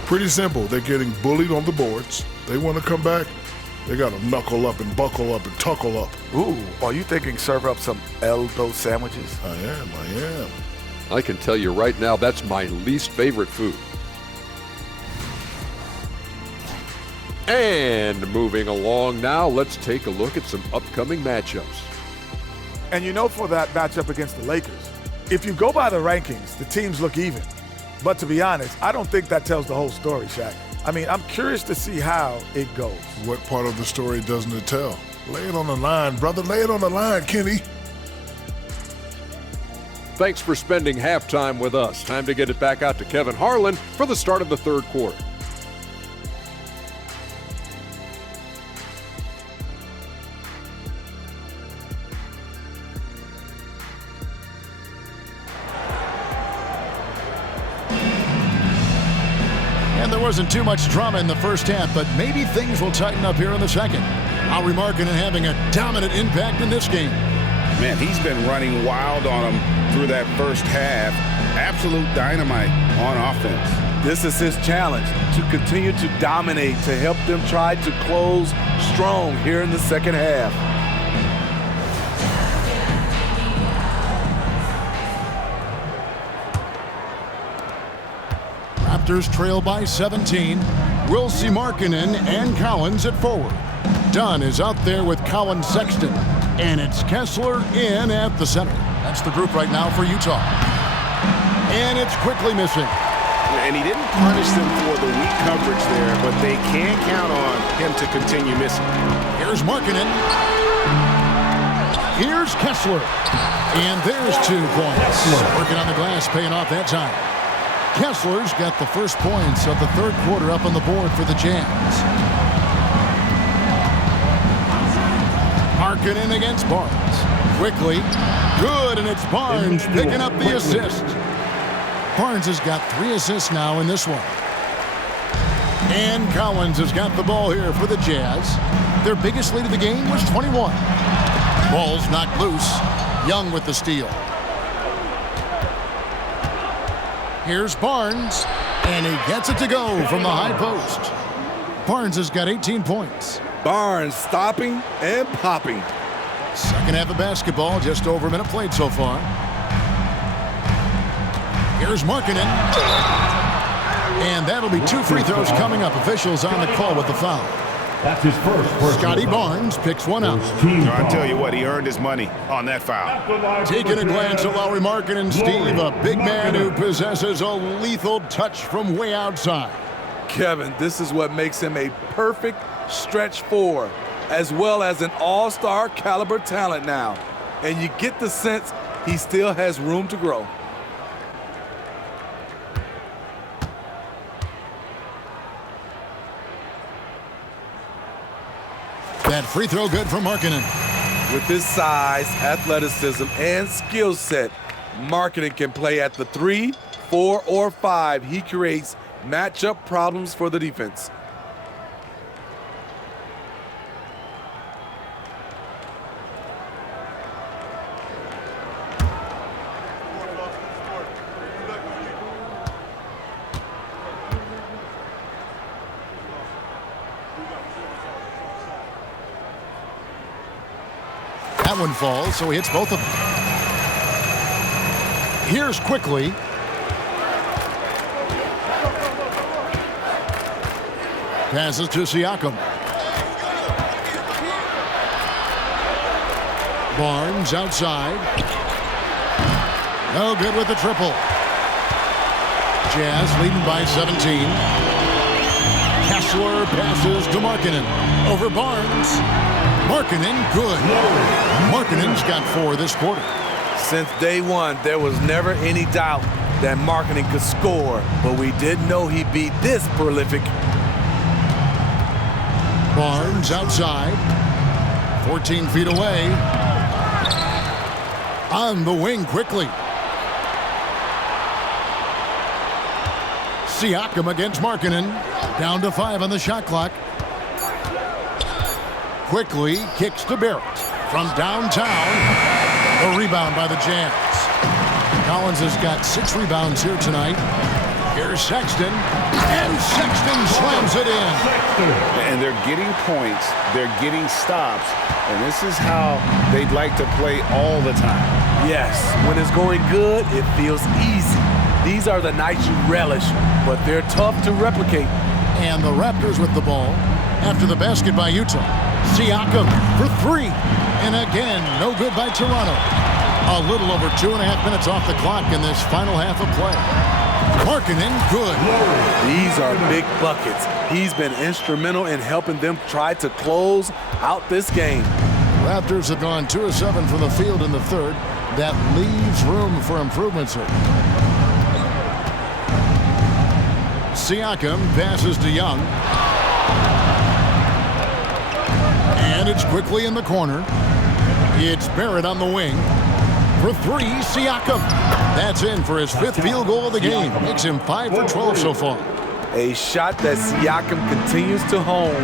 Pretty simple. They're getting bullied on the boards. They want to come back. They got to knuckle up and buckle up and tuckle up. Ooh, are you thinking serve up some elbow sandwiches? I am. I can tell you right now, that's my least favorite food. And moving along now, let's take a look at some upcoming matchups. And for that matchup against the Lakers, if you go by the rankings, the teams look even. But to be honest, I don't think that tells the whole story, Shaq. I mean, I'm curious to see how it goes. What part of the story doesn't it tell? Lay it on the line, brother. Lay it on the line, Kenny. Thanks for spending halftime with us. Time to get it back out to Kevin Harlan for the start of the third quarter. And there wasn't too much drama in the first half, but maybe things will tighten up here in the second. Lauri Markkanen having a dominant impact in this game. Man, he's been running wild on him through that first half. Absolute dynamite on offense. This is his challenge, to continue to dominate, to help them try to close strong here in the second half. Raptors trail by 17. We'll see Markkanen and Collins at forward. Dunn is out there with Colin, Sexton. And it's Kessler in at the center. That's the group right now for Utah. And it's quickly missing. And he didn't punish them for the weak coverage there, but they can count on him to continue missing. Here's Markkanen. Here's Kessler. And there's 2 points. Working on the glass, paying off that time. Kessler's got the first points of the third quarter up on the board for the Jazz. Markkanen against Barnes. Quickly. Good, and it's Barnes picking up the assist. Barnes has got 3 assists now in this one. And Collins has got the ball here for the Jazz. Their biggest lead of the game was 21. Ball's knocked loose. Young with the steal. Here's Barnes, and he gets it to go from the high post. Barnes has got 18 points. Barnes stopping and popping. Second half of basketball, just over a minute played so far. Here's Markkanen. And that'll be 2 free throws coming up. Officials on the call with the foul. That's his first. Scotty Barnes picks one up. I tell you what, he earned his money on that foul. Taking a glance at Lowry Markkanen, Steve, a big man who possesses a lethal touch from way outside. Kevin, this is what makes him a perfect stretch 4, as well as an all-star caliber talent now. And you get the sense he still has room to grow. That free throw good for Markkanen. With his size, athleticism, and skill set, Markkanen can play at the 3, 4, or 5. He creates matchup problems for the defense. That one falls, so he hits both of them. Here's quickly. Passes to Siakam. Barnes outside. No good with the triple. Jazz leading by 17. Kessler passes to Markkanen. Over Barnes. Markkanen, good. Markkanen's got 4 this quarter. Since day one, there was never any doubt that Markkanen could score, but we didn't know he'd be this prolific. Barnes outside. 14 feet away. On the wing quickly. Siakam against Markkanen. Down to 5 on the shot clock. Quickly kicks to Barrett from downtown. The rebound by the Jazz. Collins has got 6 rebounds here tonight. Here's Sexton, and Sexton slams it in. And they're getting points, they're getting stops, and this is how they'd like to play all the time. Yes, when it's going good, it feels easy. These are the nights you relish, but they're tough to replicate. And the Raptors with the ball after the basket by Utah. Siakam for 3. And again, no good by Toronto. A little over 2.5 minutes off the clock in this final half of play. Markkanen, good. These are big buckets. He's been instrumental in helping them try to close out this game. Raptors have gone 2 of 7 from the field in the third. That leaves room for improvements here. Siakam passes to Young. And it's quickly in the corner. It's Barrett on the wing. For 3, Siakam. That's in for his 5th field goal of the game. Makes him 5 for 12 so far. A shot that Siakam continues to hone.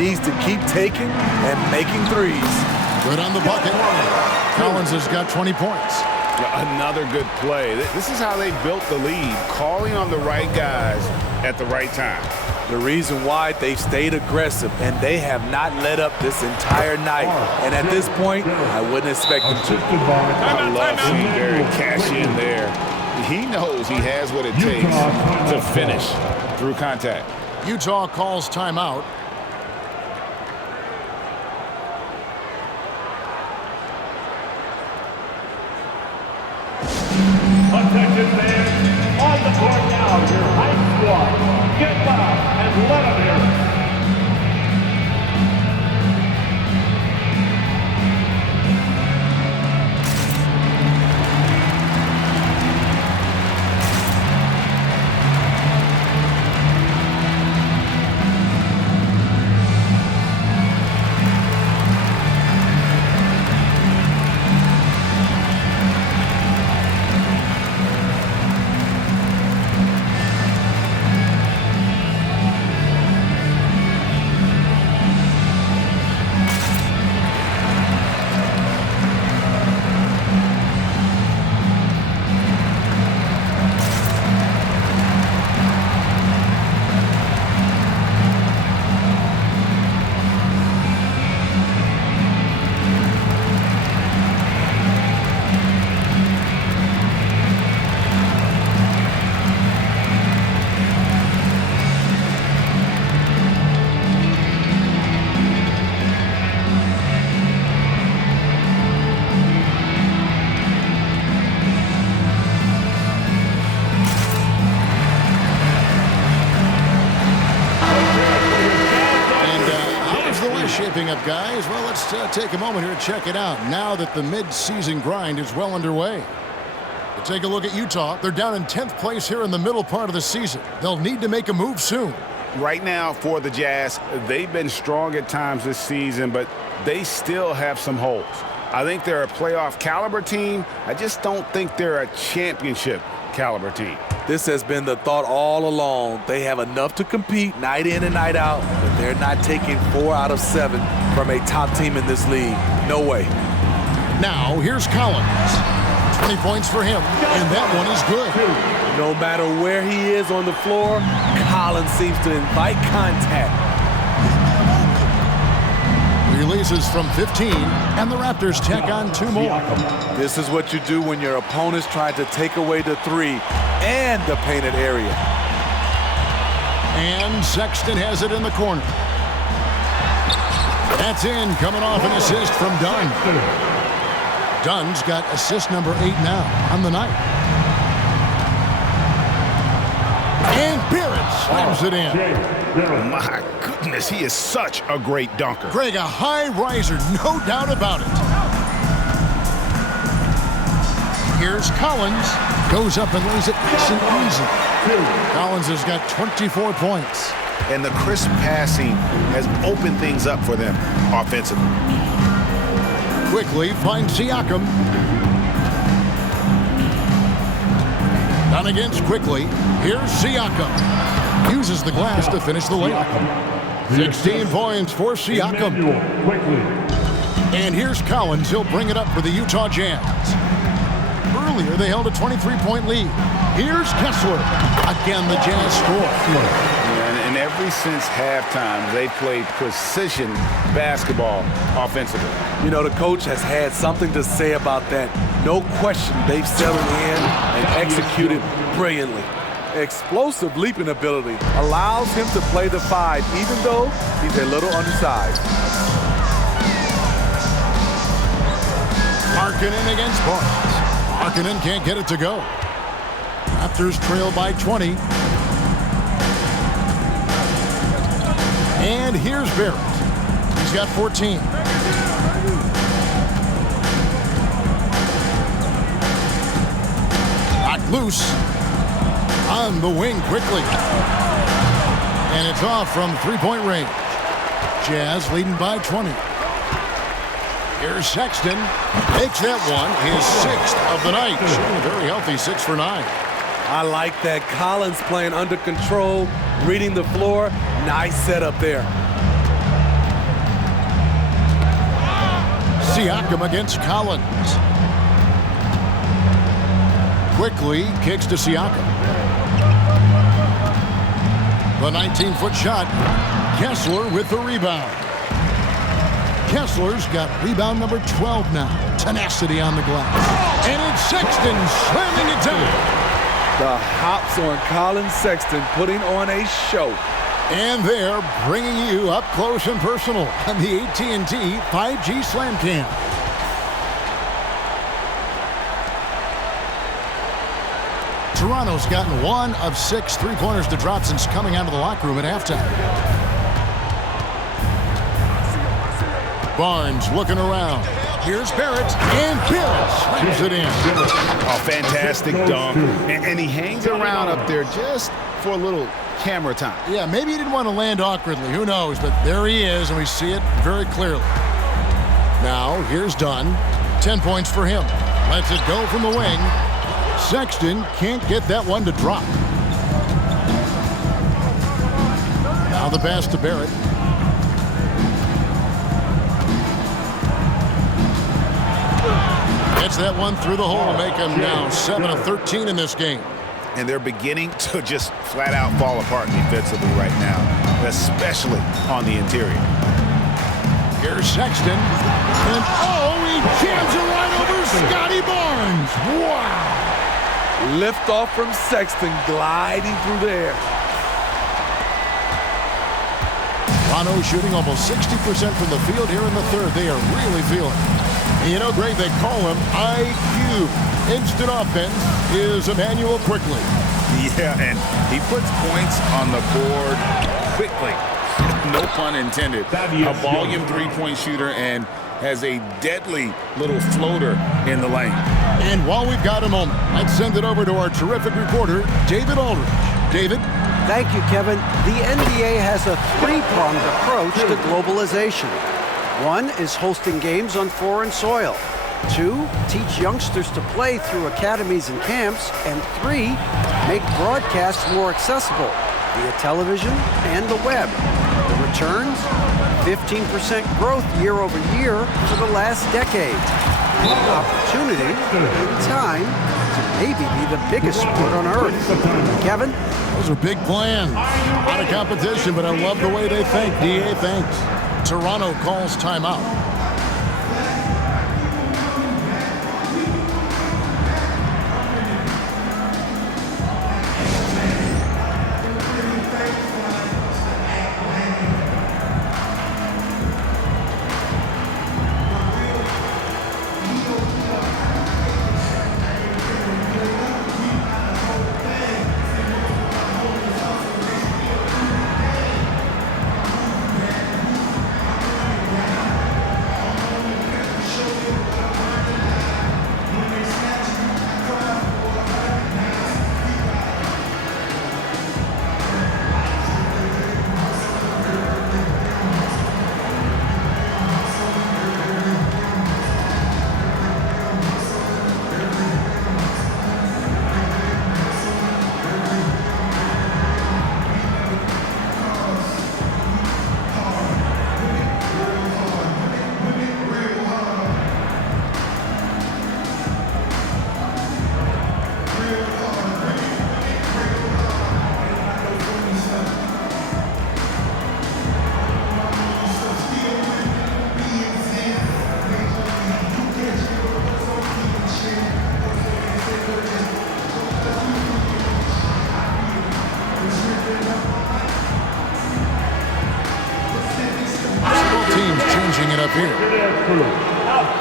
Needs to keep taking and making threes. Good on the bucket. Collins has got 20 points. Another good play. This is how they built the lead, calling on the right guys at the right time. The reason why they've stayed aggressive, and they have not let up this entire night. And at this point, I wouldn't expect them to. I love seeing Barrett cash in there. He knows he has what it takes to finish through contact. Utah calls timeout. Attention fans, On the court now, your high squad. Get loud and let them hear it. Shaping up, guys. Well, let's take a moment here to check it out now that the mid-season grind is well underway. But take a look at Utah. They're down in 10th place here in the middle part of the season. They'll need to make a move soon. Right now for the Jazz, they've been strong at times this season, but they still have some holes. I think they're a playoff caliber team. I just don't think they're a championship caliber team. This has been the thought all along. They have enough to compete night in and night out, but they're not taking 4 out of 7 from a top team in this league. No way. Now, here's Colin. 20 points for him, and that one is good. No matter where he is on the floor, Colin seems to invite contact. Releases from 15, and the Raptors tack on 2 more. This is what you do when your opponent's trying to take away the 3 and the painted area. And Sexton has it in the corner. That's in, coming off an assist from Dunn. Dunn's got assist number 8 now on the night. And Barrett slams it in. My goodness, he is such a great dunker. Greg, a high riser, no doubt about it. Here's Collins. Goes up and lays it nice and easy. Collins has got 24 points. And the crisp passing has opened things up for them offensively. Quickly finds Siakam. Done against quickly. Here's Siakam. Uses the glass to finish the layup. 16 points for Siakam. And here's Collins. He'll bring it up for the Utah Jazz. Earlier, they held a 23-point lead. Here's Kessler. Again, the Jazz score. And ever since halftime, they played precision basketball offensively. You know, the coach has had something to say about that. No question, they've settled in and executed brilliantly. Explosive leaping ability allows him to play the 5, even though he's a little undersized. Markkanen against Barnes. Markkanen can't get it to go. Raptors trail by 20. And here's Barrett. He's got 14. Knocked loose. On the wing quickly. And it's off from 3-point range. Jazz leading by 20. Here's Sexton. Makes that one his 6th of the night. Shooting a very healthy 6 for 9. I like that. Collins playing under control, reading the floor. Nice setup there. Siakam against Collins. Quickly kicks to Siakam. The 19-foot shot. Kessler with the rebound. Kessler's got rebound number 12 now. Tenacity on the glass. And it's Sexton slamming it down. The hops on Colin Sexton putting on a show. And they're bringing you up close and personal on the AT&T 5G Slam Cam. Toronto's gotten 1 of 6 3-pointers to drop since coming out of the locker room at halftime. Barnes looking around. Here's Barrett, and Barrett slams it in. A fantastic dunk, and he hangs around up there just for a little camera time. Yeah, maybe he didn't want to land awkwardly. Who knows? But there he is, and we see it very clearly. Now, here's Dunn. 10 points for him. Lets it go from the wing. Sexton can't get that one to drop. Now the pass to Barrett. Gets that one through the hole, make him now 7 of 13 in this game. And they're beginning to just flat out fall apart defensively right now, especially on the interior. Here's Sexton. And he jams it right over Scotty Barnes. Wow. Lift off from Sexton, gliding through the air. Toronto shooting almost 60% from the field here in the third. They are really feeling it. You know, Greg, they call him IQ. Instant offense is Emmanuel quickly. Yeah, and he puts points on the board quickly. No pun intended. A volume three-point shooter and has a deadly little floater in the lane. And while we've got a moment, let's send it over to our terrific reporter, David Aldridge. David? Thank you, Kevin. The NBA has a three-pronged approach to globalization. 1 is hosting games on foreign soil. 2, teach youngsters to play through academies and camps. And 3, make broadcasts more accessible via television and the web. The returns? 15% growth year over year for the last decade. An opportunity in time to maybe be the biggest sport on earth. Kevin? Those are big plans. A lot of competition, but I love the way they think. DA thanks. Toronto calls timeout.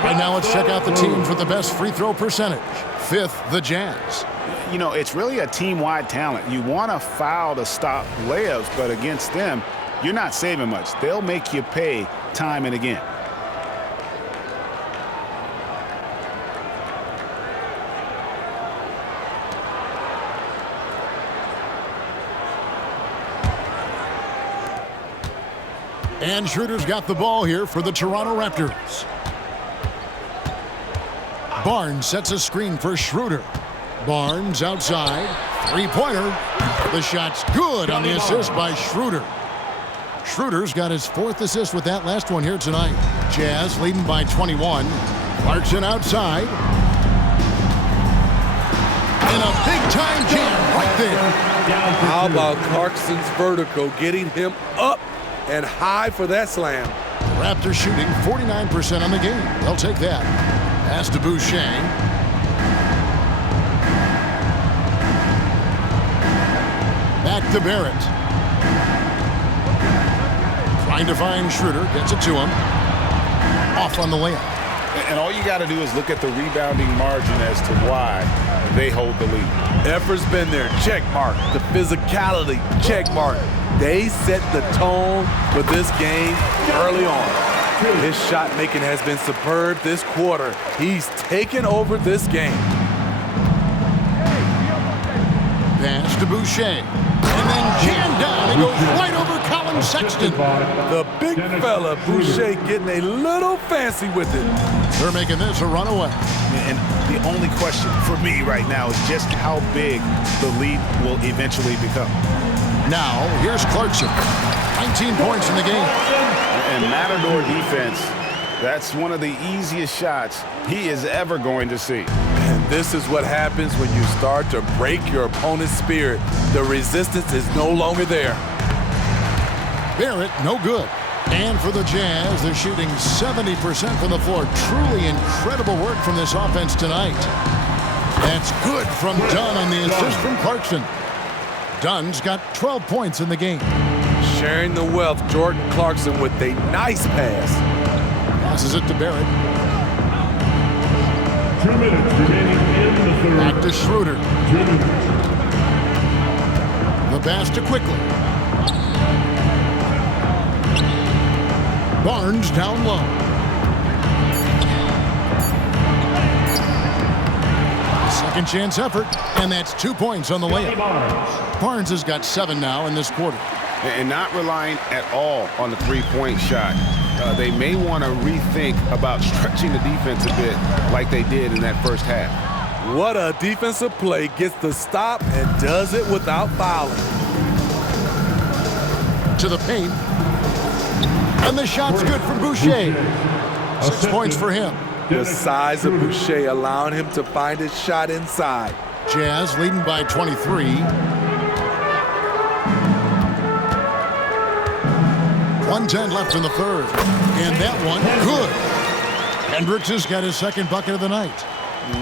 Right now, let's check out the teams with the best free throw percentage. 5th, the Jazz. You know, it's really a team-wide talent. You want to foul to stop layups, but against them, you're not saving much. They'll make you pay time and again. And Schroeder's got the ball here for the Toronto Raptors. Barnes sets a screen for Schroeder. Barnes outside. Three-pointer. The shot's good on the assist by Schroeder. Schroeder's got his 4th assist with that last one here tonight. Jazz leading by 21. Clarkson outside. And a big-time jam right there. How about Clarkson's vertical, getting him up and high for that slam. Raptors shooting 49% on the game. They'll take that. Pass to Boucher. Back to Barrett. Trying to find Schroeder. Gets it to him. Off on the layup. And all you got to do is look at the rebounding margin as to why they hold the lead. Effort's been there, check mark. The physicality, check mark. They set the tone for this game early on. His shot making has been superb this quarter. He's taken over this game. Pass to Boucher. And then jammed down. He goes right over Colin Sexton. The big fella, Boucher, getting a little fancy with it. They're making this a runaway. And the only question for me right now is just how big the lead will eventually become. Now, here's Clarkson. 19 points in the game. And Matador defense, that's one of the easiest shots he is ever going to see. And this is what happens when you start to break your opponent's spirit. The resistance is no longer there. Barrett, no good. And for the Jazz, they're shooting 70% from the floor. Truly incredible work from this offense tonight. That's good from Dunn on the assist from Clarkson. Dunn's got 12 points in the game. Sharing the wealth, Jordan Clarkson with a nice pass. Passes it to Barrett. 2 minutes remaining in the third. Back to Schroeder. 2 minutes. The pass to Quickly. Barnes down low. Second chance effort, and that's 2 points on the layup. Barnes has got 7 now in this quarter. And not relying at all on the three-point shot. They may want to rethink about stretching the defense a bit like they did in that first half. What a defensive play. Gets the stop and does it without fouling. To the paint. And the shot's good from Boucher. 6 points for him. The size of Boucher allowing him to find his shot inside. Jazz leading by 23. 1:10 left in the third. And that one, good. Hendricks has got his second bucket of the night.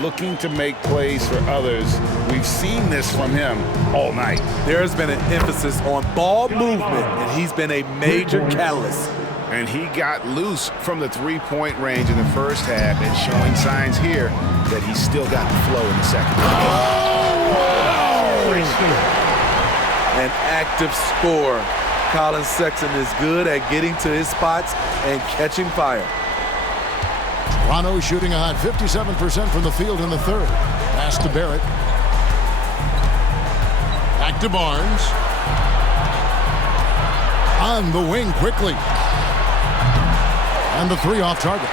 Looking to make plays for others. We've seen this from him all night. There's been an emphasis on ball movement, and he's been a major catalyst. And he got loose from the three-point range in the first half and showing signs here that he's still got the flow in the second half. An active scorer. Colin Sexton is good at getting to his spots and catching fire. Toronto shooting a hot 57% from the field in the third. Pass to Barrett. Back to Barnes. On the wing quickly. And the three off target.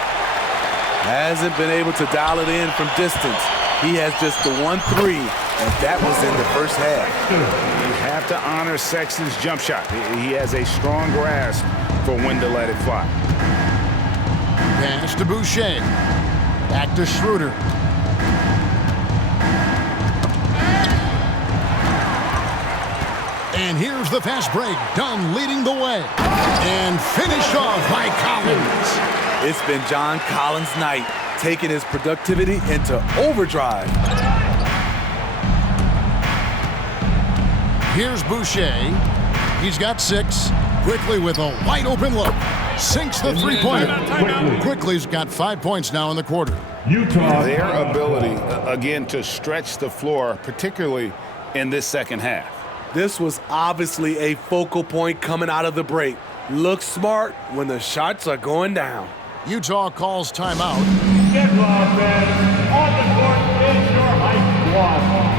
Hasn't been able to dial it in from distance. He has just the 1-3, and that was in the first half. You have to honor Sexton's jump shot. He has a strong grasp for when to let it fly. Pass to Boucher. Back to Schroeder. And here's the fast break. Dunn leading the way. And finished off by Collins. It's been John Collins' night, taking his productivity into overdrive. Here's Boucher. He's got 6. Quickly with a wide open look. Sinks the three-pointer. Quickly's got 5 points now in the quarter. Utah. Their ability, again, to stretch the floor, particularly in this second half. This was obviously a focal point coming out of the break. Look smart when the shots are going down. Utah calls timeout. Get loud, fans. On the court is your hype squad.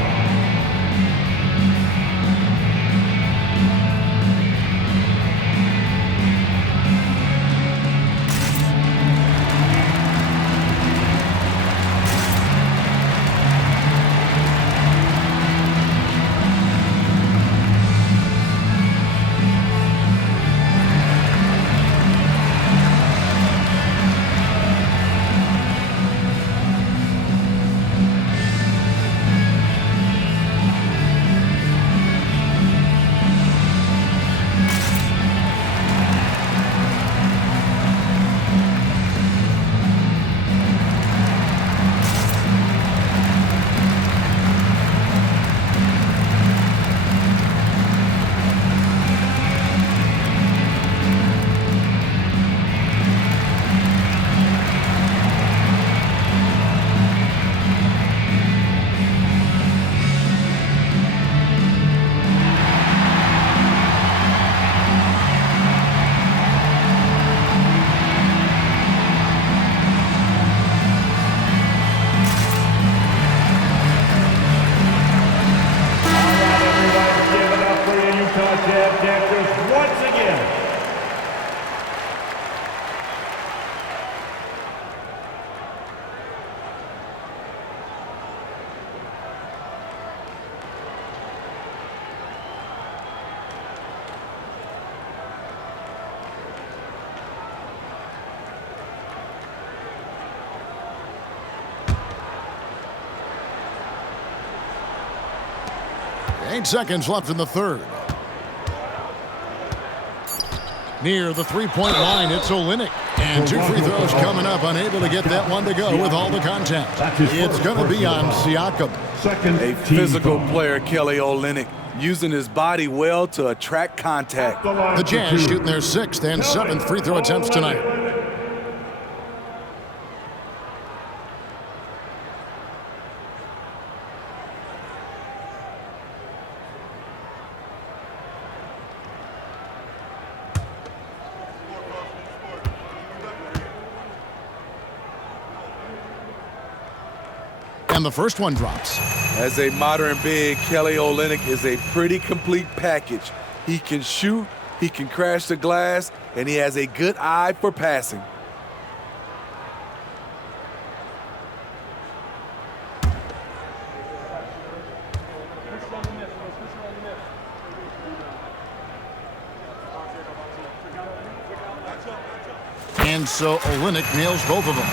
8 seconds left in the third. Near the three-point line, it's Olynyk. And 2 free throws coming up, unable to get that one to go with all the contact. It's going to be on Siakam. A physical player, Kelly Olynyk, using his body well to attract contact. The Jazz shooting their 6th and 7th free throw attempts tonight. And the first one drops. As a modern big, Kelly Olynyk is a pretty complete package. He can shoot, he can crash the glass, and he has a good eye for passing. And so Olynyk nails both of them.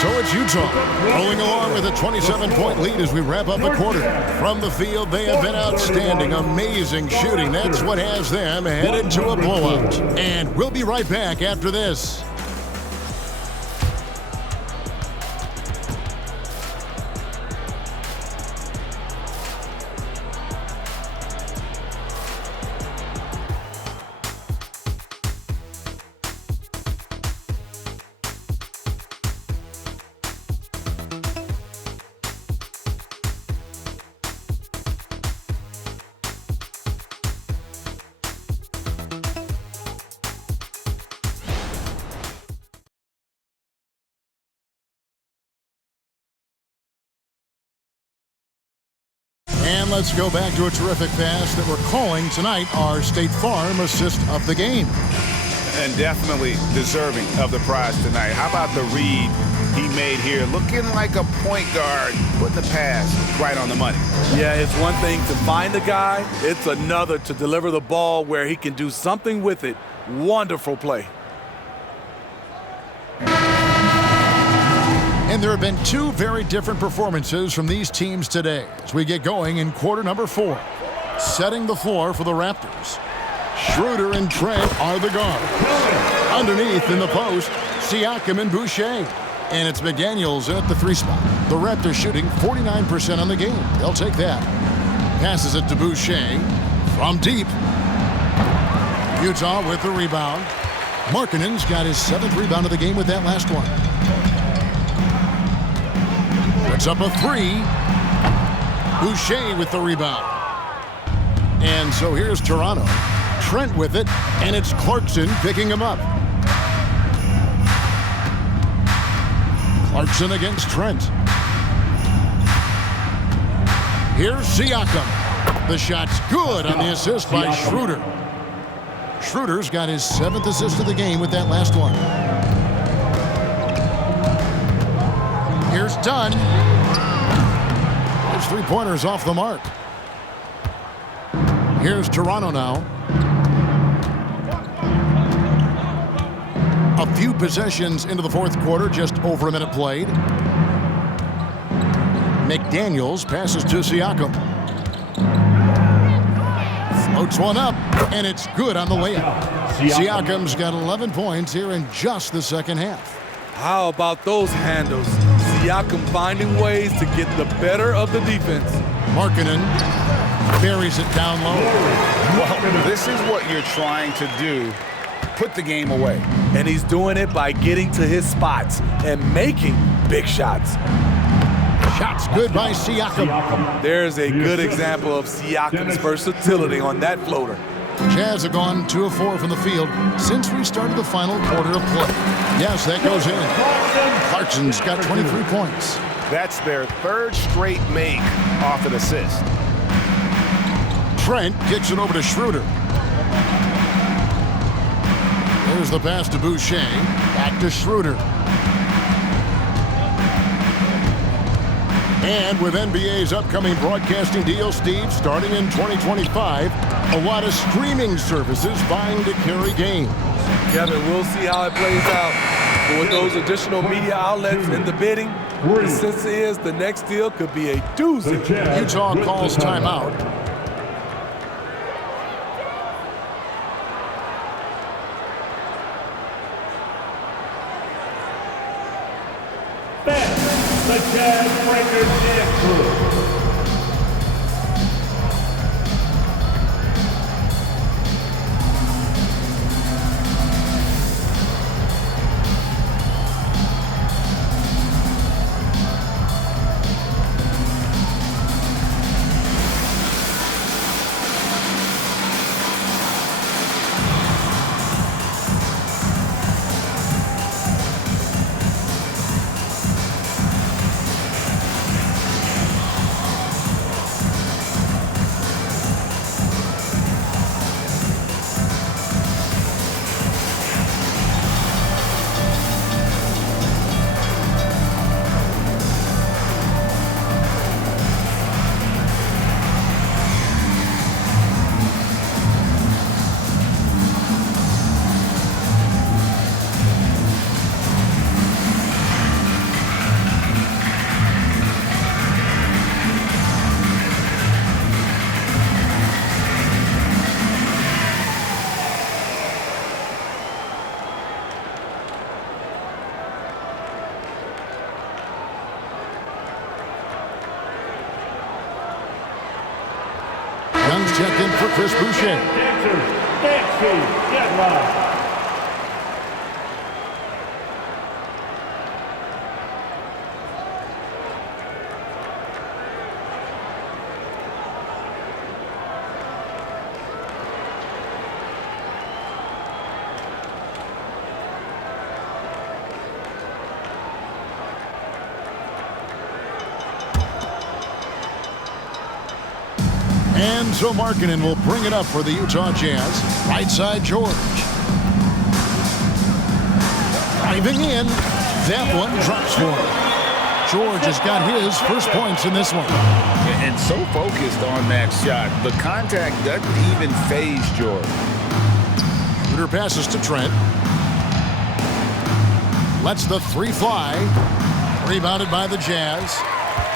So it's Utah rolling along with a 27-point lead as we wrap up the quarter. From the field, they have been outstanding, amazing shooting. That's what has them headed to a blowout. And we'll be right back after this. And let's go back to a terrific pass that we're calling tonight our State Farm assist of the game. And definitely deserving of the prize tonight. How about the read he made here? Looking like a point guard, putting the pass right on the money. Yeah, it's one thing to find the guy. It's another to deliver the ball where he can do something with it. Wonderful play. And there have been 2 very different performances from these teams today as we get going in quarter number 4. Setting the floor for the Raptors. Schroeder and Trent are the guards. Underneath in the post, Siakam and Boucher. And it's McDaniels at the 3 spot. The Raptors shooting 49% on the game. They'll take that. Passes it to Boucher from deep. Utah with the rebound. Markkanen's got his 7th rebound of the game with that last one. Puts up a 3. Boucher with the rebound. And so here's Toronto. Trent with it, and it's Clarkson picking him up. Clarkson against Trent. Here's Siakam. The shot's good on the assist by Schroeder. Schroeder's got his 7th assist of the game with that last one. Here's Dunn. His 3-pointers off the mark. Here's Toronto now. A few possessions into the 4th quarter, just over a minute played. McDaniels passes to Siakam. Floats one up, and it's good on the layup. Siakam's got 11 points here in just the second half. How about those handles? Siakam finding ways to get the better of the defense. Markkanen buries it down low. Well, this is what you're trying to do. Put the game away. And he's doing it by getting to his spots and making big shots. Shots good by Siakam. There's a good example of Siakam's versatility on that floater. Jazz have gone 2 of 4 from the field since we started the final quarter of play. Yes, that goes in. Clarkson's got 23 points. That's their 3rd straight make off an assist. Trent kicks it over to Schroeder. There's the pass to Boucher. Back to Schroeder. And with NBA's upcoming broadcasting deal, Steve, starting in 2025, a lot of streaming services vying to carry games. Kevin, we'll see how it plays out. But with those additional media outlets in the bidding, the sense is the next deal could be a doozy. Utah calls timeout. The Jazz Breakers dance crew. Young's checked in for Chris Boucher. Dancers, dance team, get live. And so Markkanen will bring it up for the Utah Jazz. Right side, George. Driving in. That one drops for him. George has got his first points in this one. And so focused on that shot. The contact doesn't even faze George. Shooter passes to Trent. Lets the three fly. Rebounded by the Jazz.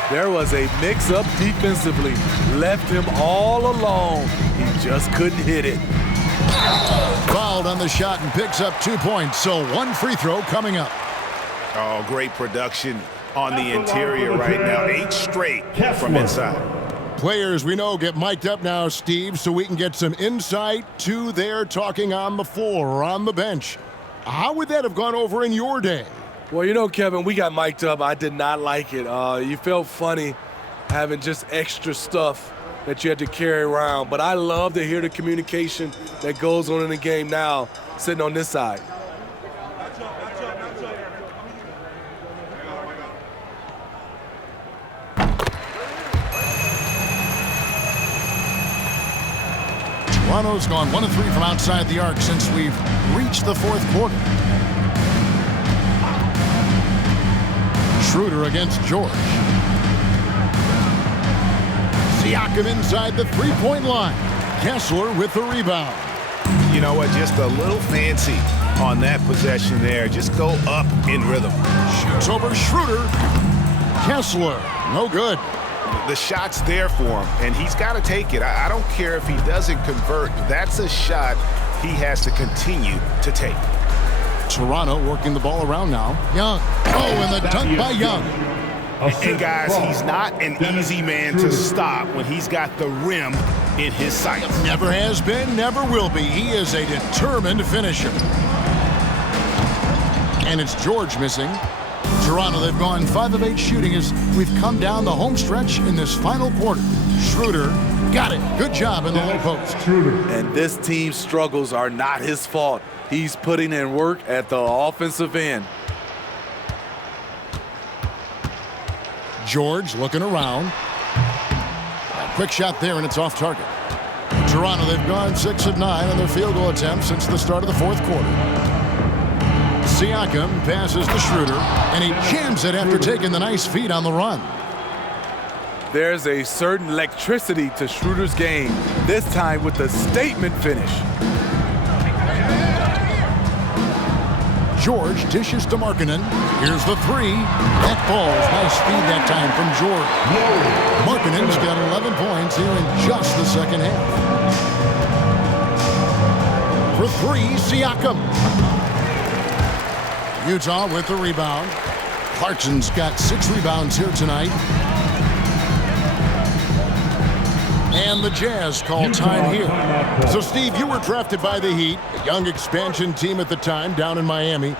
There was a mix-up defensively. Left him all alone. He just couldn't hit it. Fouled on the shot and picks up 2 points. So one free throw coming up. Oh, great production on the interior right now. 8 straight from inside. Players we know get mic'd up now, Steve, so we can get some insight to their talking on the floor or on the bench. How would that have gone over in your day? Well, you know, Kevin, we got mic'd up. I did not like it. You felt funny having just extra stuff that you had to carry around. But I love to hear the communication that goes on in the game now, sitting on this side. Toronto's gone 1 of 3 from outside the arc since we've reached the fourth quarter. Schroeder against George. Siakam inside the three-point line. Kessler with the rebound. You know what? Just a little fancy on that possession there. Just go up in rhythm. Shoots over Schroeder. Kessler, no good. The shot's there for him, and he's got to take it. I don't care if he doesn't convert. That's a shot he has to continue to take. Toronto working the ball around now. Young. Oh, and the dunk by Young. And guys, he's not an easy man to stop when he's got the rim in his sights. Never has been, never will be. He is a determined finisher. And it's George missing. Toronto, they've gone 5 of 8 shooting as we've come down the home stretch in this final quarter. Schroeder got it. Good job in the low post. And this team's struggles are not his fault. He's putting in work at the offensive end. George looking around. A quick shot there, and it's off target. Toronto, they've gone 6 of 9 on their field goal attempts since the start of the fourth quarter. Siakam passes to Schroeder, and he jams it after taking the nice feed on the run. There's a certain electricity to Schroeder's game, this time with the statement finish. George dishes to Markkanen. Here's the three. That falls. Nice feed that time from George. Markkanen's got 11 points here in just the second half. For three, Siakam. Utah with the rebound. Clarkson's got 6 rebounds here tonight. And the Jazz call time here. So, Steve, you were drafted by the Heat, a young expansion team at the time down in Miami.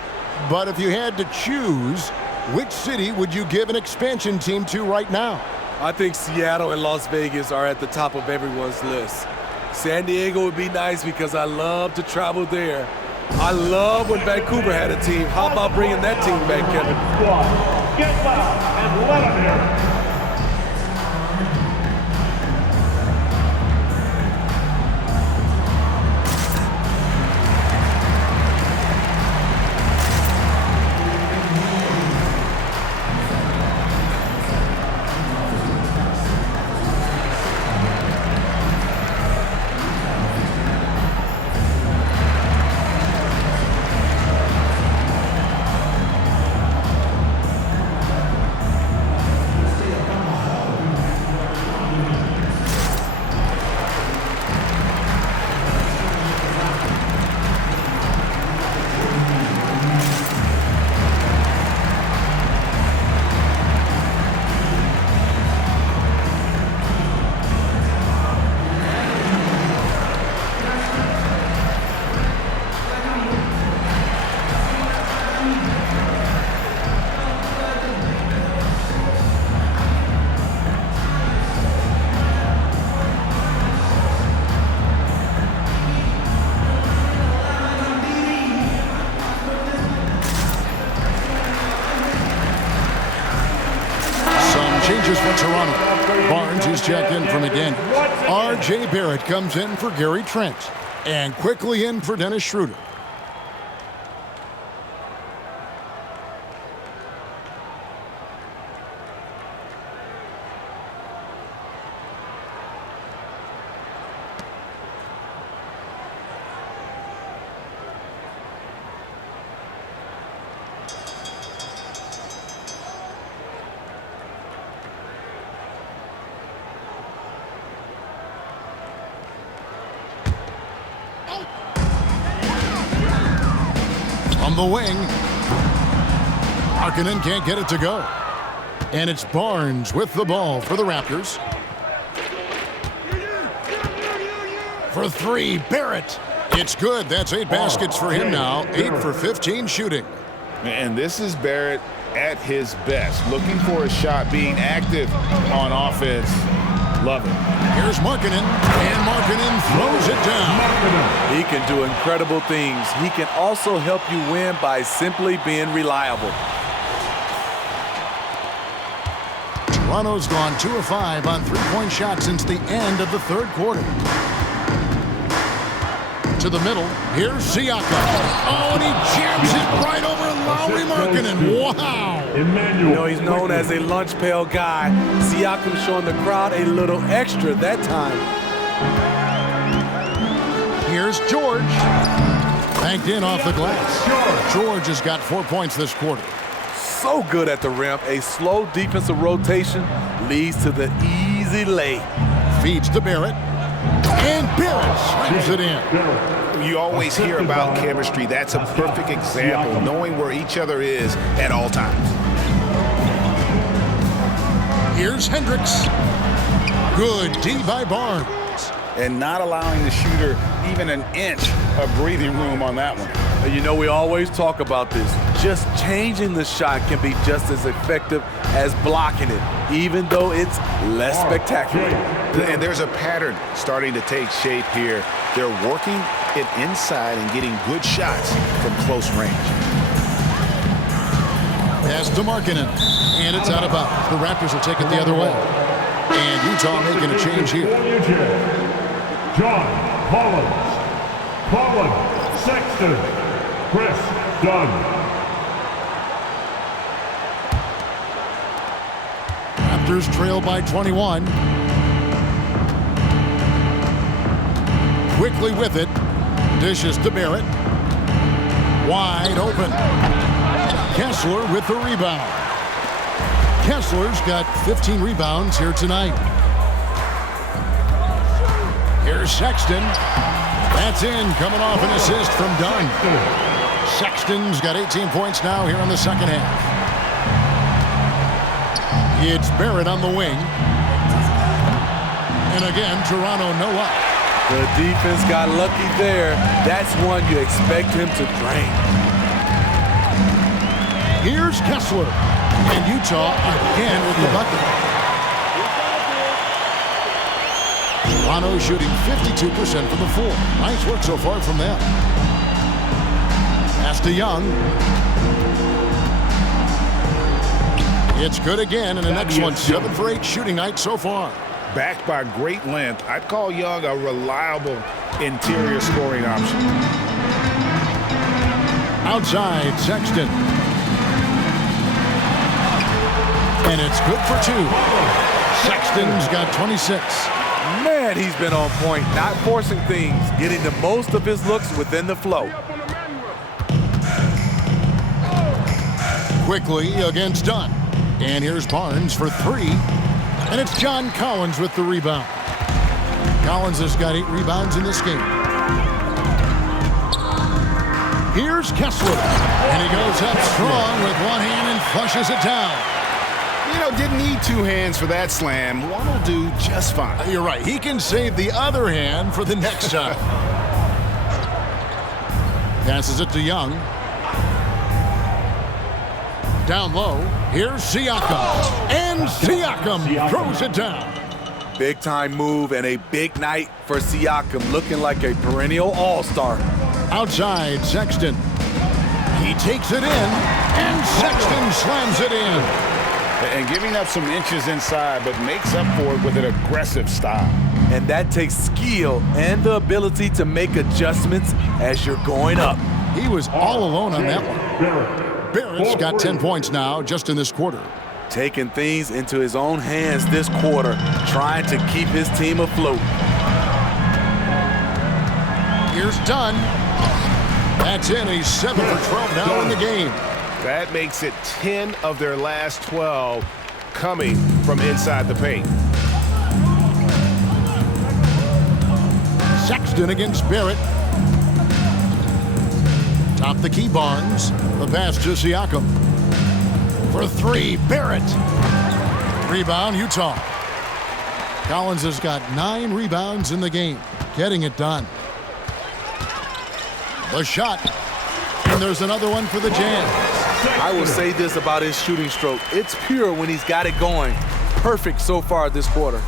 But if you had to choose, which city would you give an expansion team to right now? I think Seattle and Las Vegas are at the top of everyone's list. San Diego would be nice because I love to travel there. I love when Vancouver had a team. How about bringing that team back, Kevin? Get loud and let them hear it. Changes for Toronto. Barnes is checked in for McDaniels. R.J. Barrett comes in for Gary Trent. And quickly in for Dennis Schroeder. On the wing, Markkanen can't get it to go. And it's Barnes with the ball for the Raptors. For three, Barrett. It's good. That's 8 baskets for him now. 8 for 15 shooting. And this is Barrett at his best. Looking for a shot, being active on offense. Love it. Here's Markkanen, and Markkanen throws it down. He can do incredible things. He can also help you win by simply being reliable. Toronto's gone 2 of 5 on 3-point shots since the end of the third quarter. To the middle, here's Siakam. Oh, and he jams it right over Lauri Markkanen. Wow. You know, he's known as a lunch pail guy. Siakam showing the crowd a little extra that time. Here's George. Banked in off the glass. George has got 4 points this quarter. So good at the rim. A slow defensive rotation leads to the easy lay. Feeds to Barrett. And Barrett slams it in. You always hear about chemistry. That's a perfect example, knowing where each other is at all times. Here's Hendricks. Good D by Barnes. And not allowing the shooter even an inch of breathing room on that one. You know, we always talk about this. Just changing the shot can be just as effective as blocking it, even though it's less spectacular. And there's a pattern starting to take shape here. They're working it inside and getting good shots from close range. Pass to Markkanen, and it's out of bounds. The Raptors will take it the other way. And Utah making a change here. John Colin, Sexton, Chris Dunn. Raptors trail by 21. Quickly with it. Dishes to Barrett. Wide open. Kessler with the rebound. Kessler's got 15 rebounds here tonight. Here's Sexton. That's in, coming off an assist from Dunn. Sexton's got 18 points now here in the second half. It's Barrett on the wing. And again, Toronto no up. The defense got lucky there. That's one you expect him to drain. Here's Kessler. And Utah again with the bucket. Toronto shooting 52% from the floor. Nice work so far from them. Pass to Young. It's good again, and an excellent 7 for 8 shooting night so far. Backed by great length, I'd call Young a reliable interior scoring option. Outside, Sexton. And it's good for 2. Sexton's got 26. Man, he's been on point, not forcing things, getting the most of his looks within the flow. Quickly against Dunn. And here's Barnes for 3. And it's John Collins with the rebound. Collins has got 8 rebounds in this game. Here's Kessler. And he goes up strong with one hand and flushes it down. You know, didn't need 2 hands for that slam. One will do just fine. You're right. He can save the other hand for the next time. Passes it to Young. Down low. Here's Siakam. And Siakam throws it down. Big time move and a big night for Siakam, looking like a perennial all-star. Outside, Sexton. He takes it in, and Sexton slams it in. And giving up some inches inside, but makes up for it with an aggressive style. And that takes skill and the ability to make adjustments as you're going up. He was all alone on that one. Barrett's got 10 points now just in this quarter. Taking things into his own hands this quarter, trying to keep his team afloat. Here's Dunn. That's in. He's 7 for 12 now in the game. That makes it 10 of their last 12 coming from inside the paint. Sexton against Barrett. Top the key, Barnes. The pass to Siakam. For 3, Barrett. Rebound, Utah. Collins has got 9 rebounds in the game. Getting it done. The shot. And there's another one for the Jazz. I will say this about his shooting stroke. It's pure when he's got it going. Perfect so far this quarter.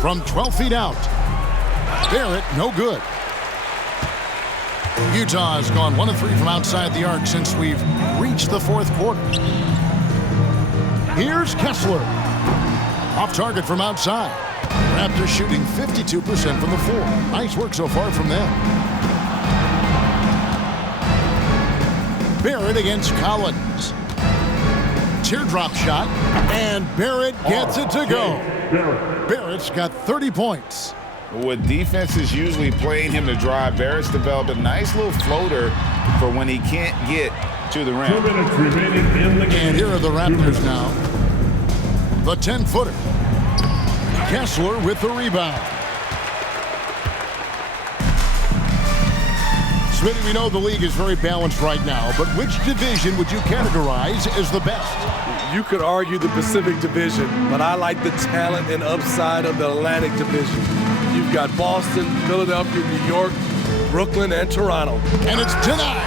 From 12 feet out. Barrett, no good. Utah has gone 1 of 3 from outside the arc since we've reached the 4th quarter. Here's Kessler. Off target from outside. Raptors shooting 52% from the floor. Nice work so far from them. Barrett against Collins. Teardrop shot, and Barrett gets it to go. Barrett's got 30 points. With defenses usually playing him to drive, Barrett's developed a nice little floater for when he can't get to the rim. 2 minutes remaining in the game. And here are the Raptors now. The 10-footer. Kessler with the rebound. Smitty, we know the league is very balanced right now, but which division would you categorize as the best? You could argue the Pacific Division, but I like the talent and upside of the Atlantic Division. You've got Boston, Philadelphia, New York, Brooklyn, and Toronto. And it's denied.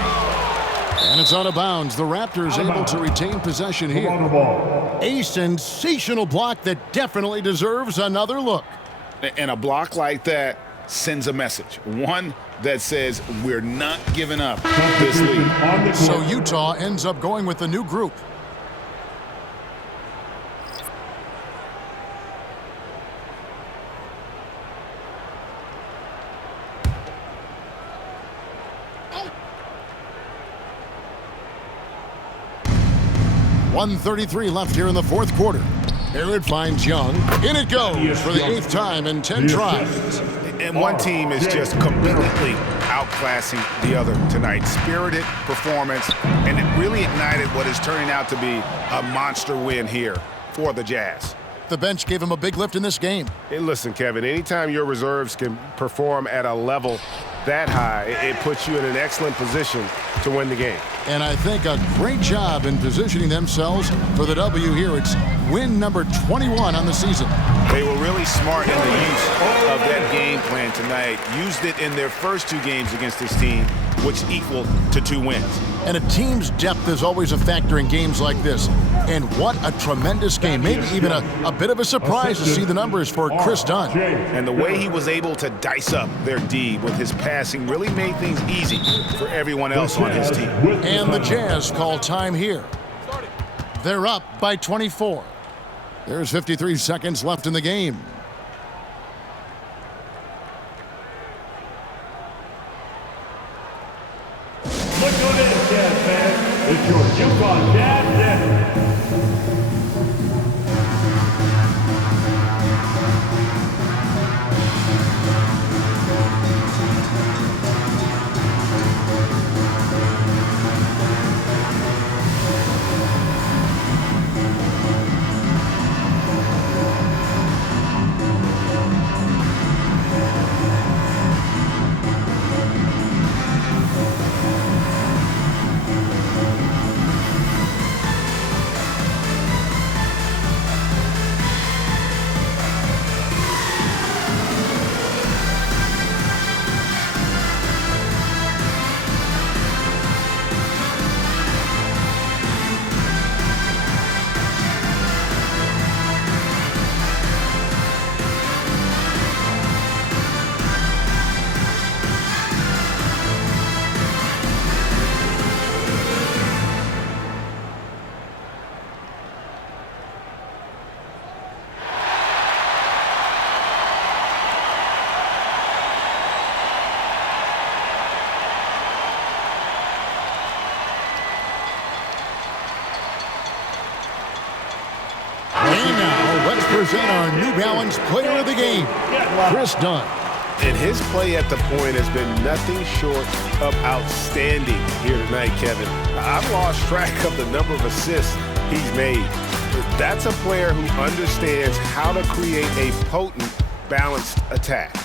And it's out of bounds. The Raptors able to retain possession here. A sensational block that definitely deserves another look. And a block like that sends a message. One that says we're not giving up this lead. So Utah ends up going with a new group. .133 left here in the 4th quarter. Barrett finds Young. In it goes for the 8th time in 10 tries. And one team is just completely outclassing the other tonight. Spirited performance, and it really ignited what is turning out to be a monster win here for the Jazz. The bench gave him a big lift in this game. Hey, listen, Kevin, anytime your reserves can perform at a level that high, it puts you in an excellent position to win the game. And I think a great job in positioning themselves for the W here. It's win number 21 on the season. They were really smart in the use of that game plan tonight. Used it in their first 2 games against this team, which equaled to 2 wins. And a team's depth is always a factor in games like this. And what a tremendous game. Maybe even a bit of a surprise to see the numbers for Chris Dunn. And the way he was able to dice up their D with his passing really made things easy for everyone else on his team. And the Jazz call time here. They're up by 24. There's 53 seconds left in the game. Look who it is, Jazz fans. It's your Utah Jazz Day. Present our New Balance Player of the Game, Chris Dunn. And his play at the point has been nothing short of outstanding here tonight, Kevin. I've lost track of the number of assists he's made. That's a player who understands how to create a potent, balanced attack.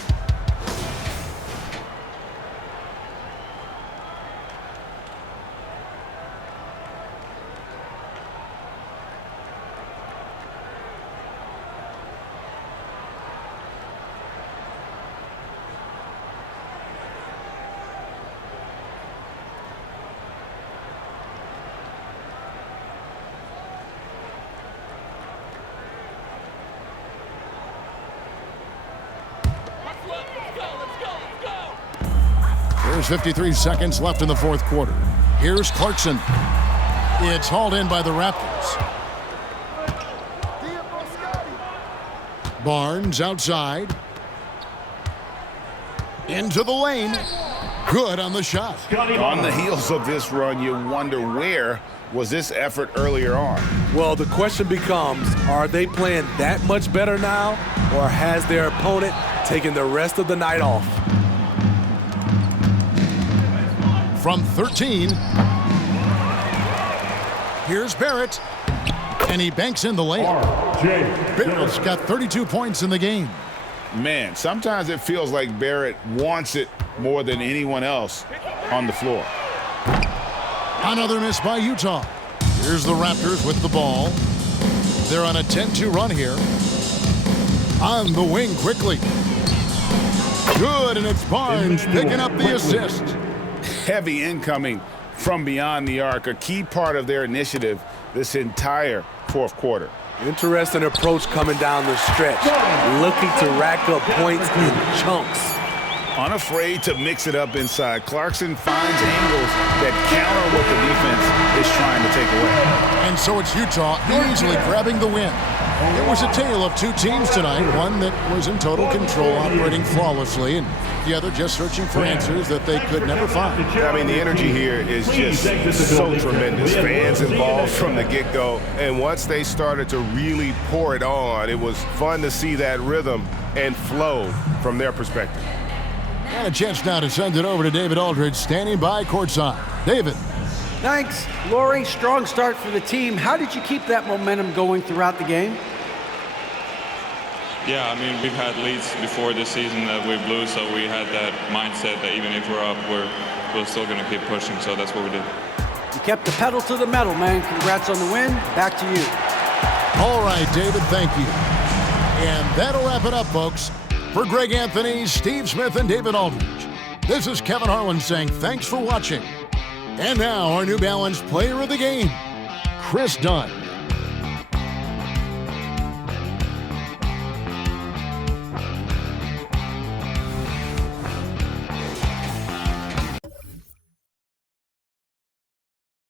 There's 53 seconds left in the fourth quarter. Here's Clarkson. It's hauled in by the Raptors. Barnes outside. Into the lane. Good on the shot. On the heels of this run, you wonder where was this effort earlier on? Well, the question becomes, are they playing that much better now, or has their opponent taken the rest of the night off? From 13, here's Barrett, and he banks in the layup. Barrett's got 32 points in the game. Man, sometimes it feels like Barrett wants it more than anyone else on the floor. Another miss by Utah. Here's the Raptors with the ball. They're on a 10-2 run here. On the wing quickly. Good, and it's Barnes picking up the assist. Heavy incoming from beyond the arc, a key part of their initiative this entire fourth quarter. Interesting approach coming down the stretch, looking to rack up points in chunks. Unafraid to mix it up inside, Clarkson finds angles that counter what the defense is trying to take away. And so it's Utah easily grabbing the win. It was a tale of two teams tonight, one that was in total control, operating flawlessly, and the other just searching for answers that they could never find. I mean, the energy here is just so tremendous. Fans involved from the get-go, and once they started to really pour it on, it was fun to see that rhythm and flow from their perspective. And a chance now to send it over to David Aldridge, standing by courtside. David. Thanks, Laurie. Strong start for the team. How did you keep that momentum going throughout the game? Yeah, I mean, we've had leads before this season that we blew, so we had that mindset that even if we're up, we're still going to keep pushing, so that's what we did. You kept the pedal to the metal, man. Congrats on the win. Back to you. All right, David, thank you. And that'll wrap it up, folks. For Greg Anthony, Steve Smith, and David Aldridge, this is Kevin Harlan saying thanks for watching. And now, our New Balance player of the game, Chris Dunn.